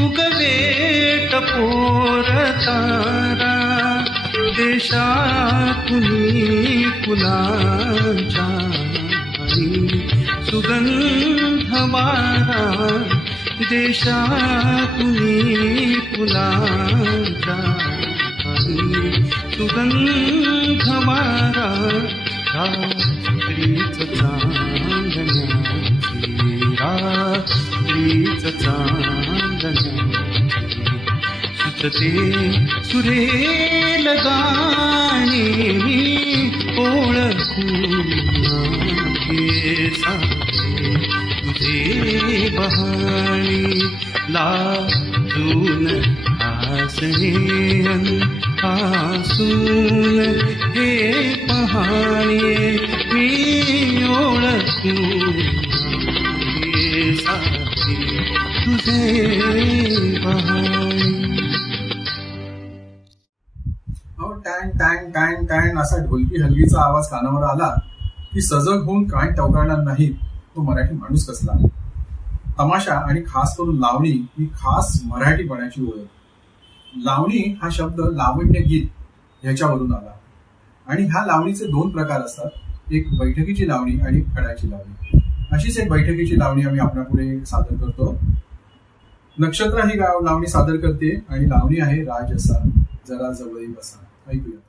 उगवेट पोर तारा देशातुनी फुलांच्या सुगंध वारा देशातुनी फुलांच्या सुगंध वारा रात्रीच चांदण्याची रात्रीच चांदण्याची सुचते सुरेल गाणी ओळखू नाही सारे तुझे पहाणे लाजून हासणे हासून हे पहाणे मी ओळखू नाही सारे तुझे बहाणी. अहो टँग टँग टँग टँग असा ढोलकी हलगीचा आवाज कानावर आला की सजग होऊन कान टवकारणार नाही तो मराठी माणूस कसला. तमाशा आणि खास करून लावणी ही खास मराठीपणाची ओळख. लावणी हा शब्द लावण्य गीत ह्याच्यावरून आला आणि ह्या लावणीचे दोन प्रकार असतात, एक बैठकीची लावणी आणि एक फडाची लावणी. अशीच एक बैठकीची लावणी आम्ही आपल्यापुढे सादर करतो. नक्षत्र ही लावणी सादर करते आणि लावणी आहे राज असा जरा जवळी बसा. ऐकूया.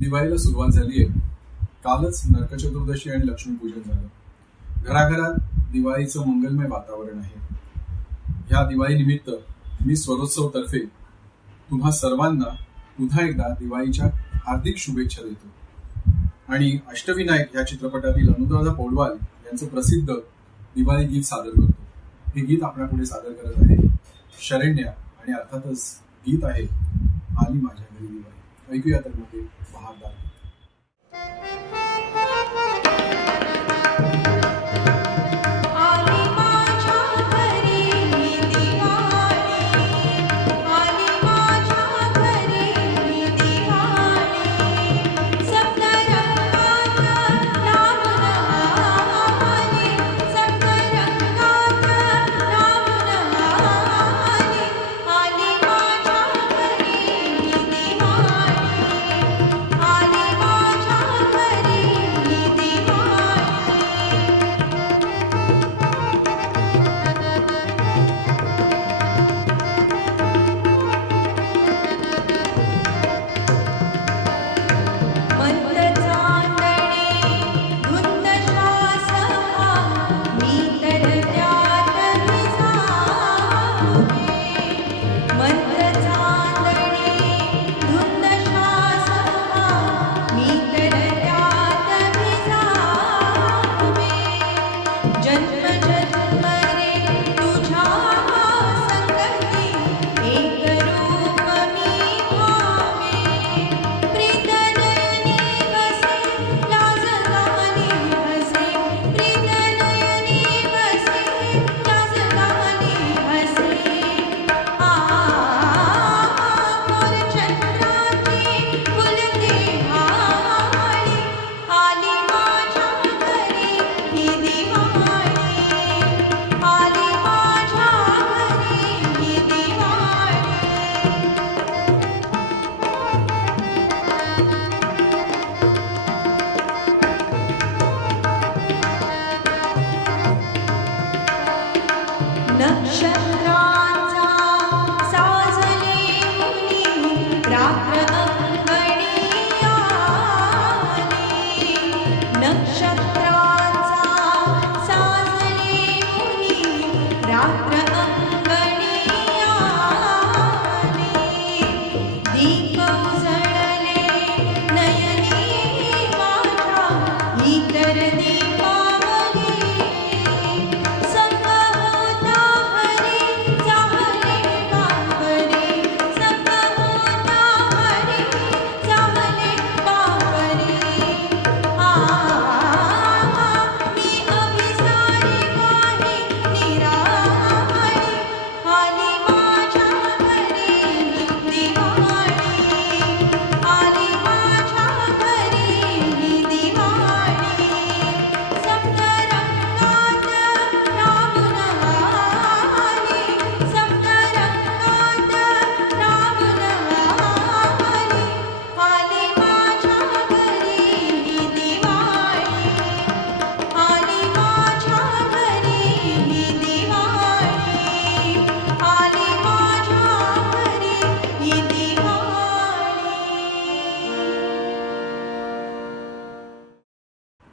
दिवाळीला सुरुवात झाली आहे. कालच नरकचतुर्दशी आणि लक्ष्मीपूजन झालं. घराघरात दिवाळीचं मंगलमय वातावरण आहे. ह्या दिवाळी निमित्त मी स्वरोत्सव तर्फे तुम्हा सर्वांना पुन्हा एकदा दिवाळीच्या हार्दिक शुभेच्छा देतो आणि अष्टविनायक या चित्रपटातील अनुराधा पौडवाल यांचं प्रसिद्ध दिवाळी गीत सादर करतो. हे गीत आपल्यापुढे सादर करत आहे शरण्या आणि अर्थातच गीत आहे आली माझ्या घरी दिवाळी. ऐकूया तर मध्ये बहारदार. आली माझ्या घरी दिवाळी, आली माझ्या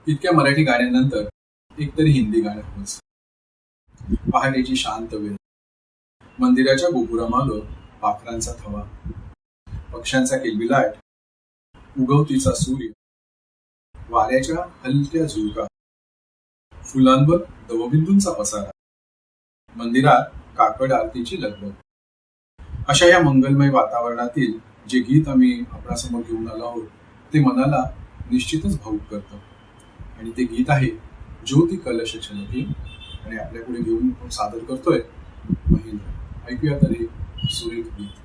इतक्या मराठी गाण्यांनंतर एकतरी हिंदी गाणं हवंच. पहाटेची शांत वेळ, मंदिराच्या गोपुरामागं पाखरांचा थवा, पक्ष्यांचा किलबिलाट, उगवतीचा सूर्य, वाऱ्याच्या हलक्या झुळका, फुलांवर दवबिंदूंचा पसारा, मंदिरात काकड आरतीची लगबग. अशा या मंगलमय वातावरणातील जे गीत आम्ही आपणासमोर घेऊन आलो आहोत ते मनाला निश्चितच भावुक करतं. आणि ते गीत आहे ज्योती कलश छलके, आणि आपल्यापुढे घेऊन आपण सादर करतोय महेंद्र. ऐकूया तर हे सुरेख गीत.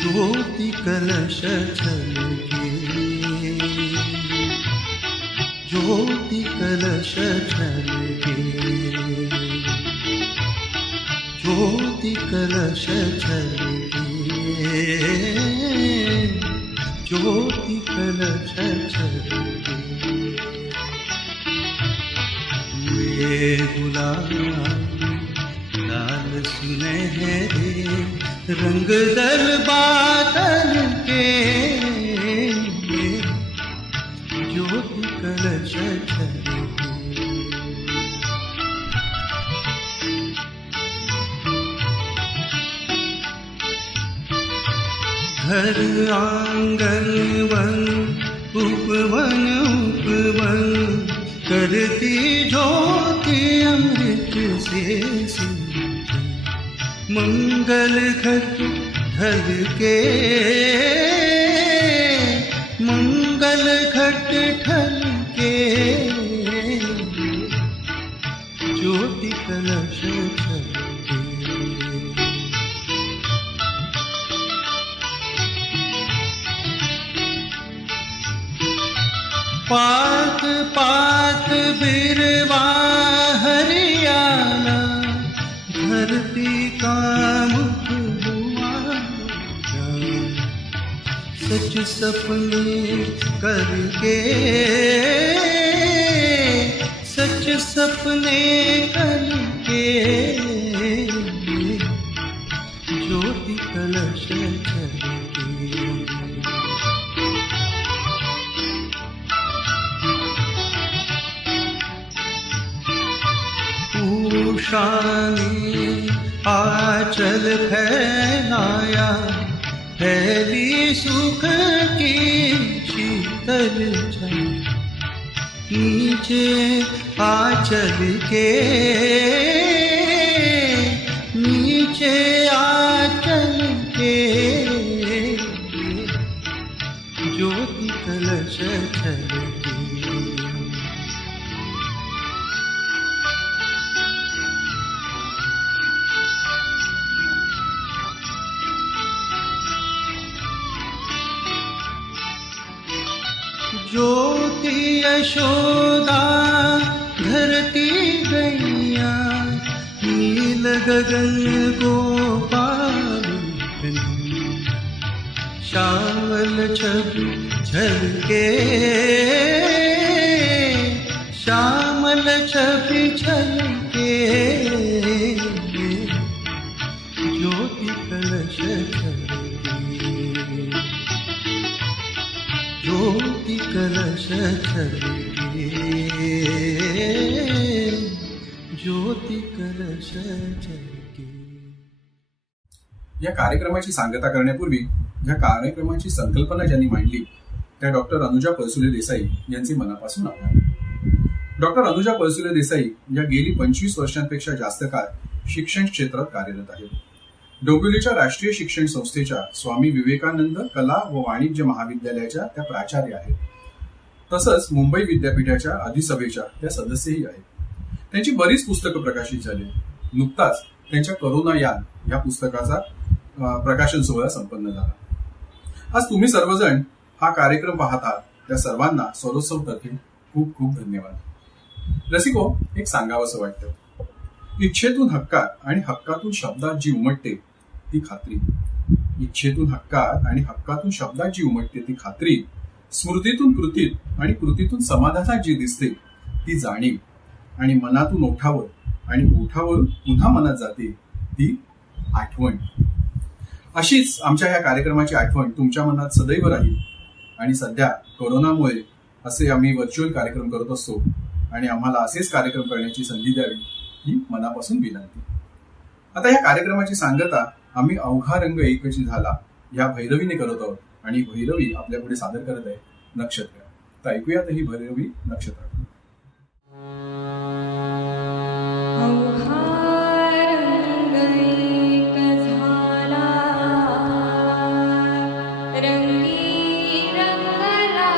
ज्योति कलश छलके, ज्योति कलश छलके, ज्योति कलश छलके, ज्योति कलश छलके. वे गुलाबी लाल सुनहरे रंग दल बादल के, ज्योति कलश छलके. घर आंगन वन उपवन उपवन करती ज्योति अमृत से सिंचन. मंगल घट ढल के, मंगल घट ढल के, ज्योति कलश छलके. पात पात बिरवा हरियाला, धरती का मुख हुआ जान. सच सपने करके, सच सपने करके, ज्योति कलश छलके. उषा ने आंचल फैलाया, फैली सुख की शीतल छाया. नीचे आंचल के, नीचे आंचल के, ज्योति कलश छलके. ज्योति यशोदा धरती गैया, नील गगन गोपाल कन्हैया. श्यामल छवि झलके, श्यामल छवि झलके, ज्योति कलश छलके. ज्योति कलश छलके, ज्योति कलश छलके. या कार्यक्रमाची सांगता करण्यापूर्वी या कार्यक्रमाची संकल्पना ज्यांनी मांडली त्या डॉक्टर अनुजा पळसुले देसाई यांचे मनापासून आभार. डॉक्टर अनुजा पळसुले देसाई या गेली 25 वर्षांपेक्षा जास्त काळ शिक्षण क्षेत्रात कार्यरत आहेत. डोंबिवलीच्या राष्ट्रीय शिक्षण संस्थेच्या स्वामी विवेकानंद कला व वाणिज्य महाविद्यालयाच्या त्या प्राचार्य आहेत. तसंच मुंबई विद्यापीठाच्या अधिसभेच्या त्या सदस्यही आहेत. त्यांची बरीच पुस्तकं प्रकाशित झाली. नुकताच त्यांच्या करोना यान या पुस्तकाचा प्रकाशन सोहळा संपन्न झाला. आज तुम्ही सर्वजण हा कार्यक्रम पाहता त्या सर्वांना स्वरोत्सव तर्फे खूप खूप धन्यवाद. रसिको, एक सांगावंसं वाटतं. इच्छेतून हक्कात आणि हक्कातून शब्दात जी उमटते ती खात्री. इच्छेतून हक्कात आणि हक्कातून शब्दात जी उमटते ती खात्री. स्मृतीतून कृतीत आणि कृतीतून समाधानात जी दिसते ती जाणीव. आणि मनातून ओठावर आणि ओठावरून पुन्हा मनात जाते ती आठवण. अशीच आमच्या ह्या कार्यक्रमाची आठवण तुमच्या मनात सदैव राहील. आणि सध्या कोरोनामुळे असे आम्ही व्हर्च्युअल कार्यक्रम करत असतो आणि आम्हाला असेच कार्यक्रम करण्याची संधी द्यावी ही मनापासून विनंती. आता या कार्यक्रमाची सांगता आम्ही अवघा रंग एकची झाला या भैरवीने करत आहोत आणि भैरवी आपल्या पुढे सादर करत आहे नक्षत्र. तर ऐकूयात ही भैरवी नक्षत्र. अवघा रंग एक झाला, रंगी रंगला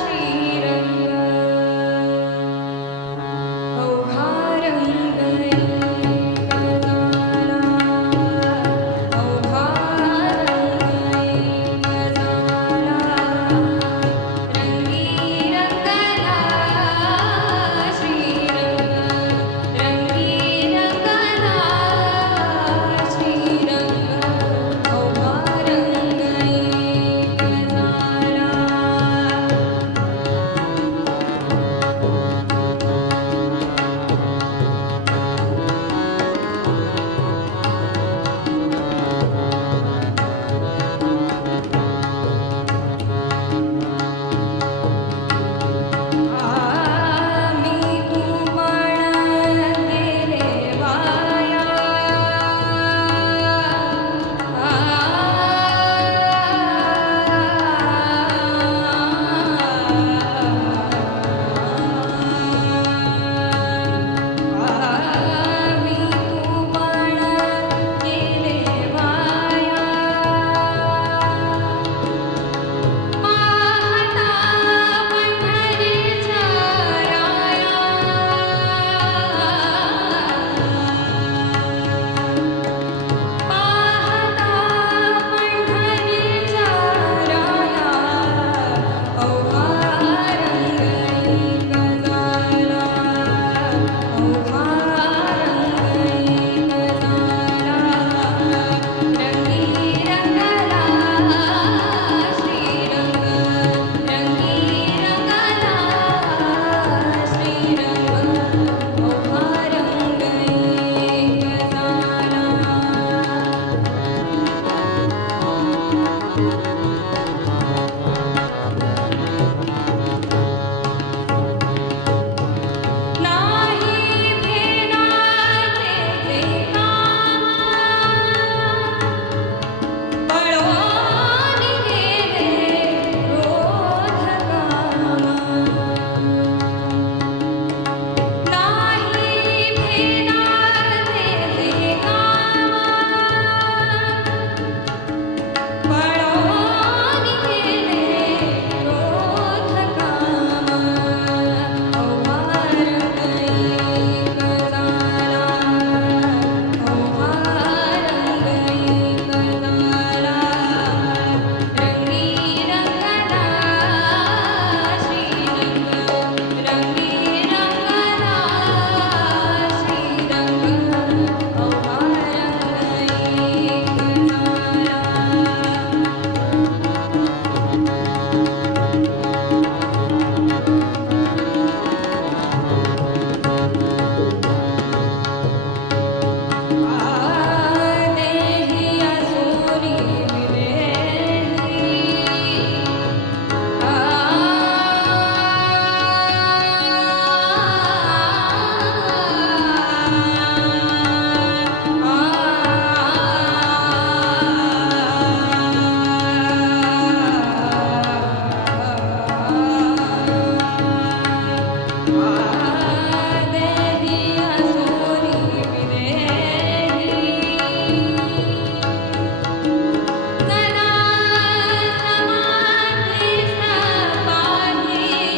श्रीरंग. अवघा रंग एक झाला, अवघा रंग एक झाला, रंगी रंगला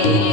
Thank you.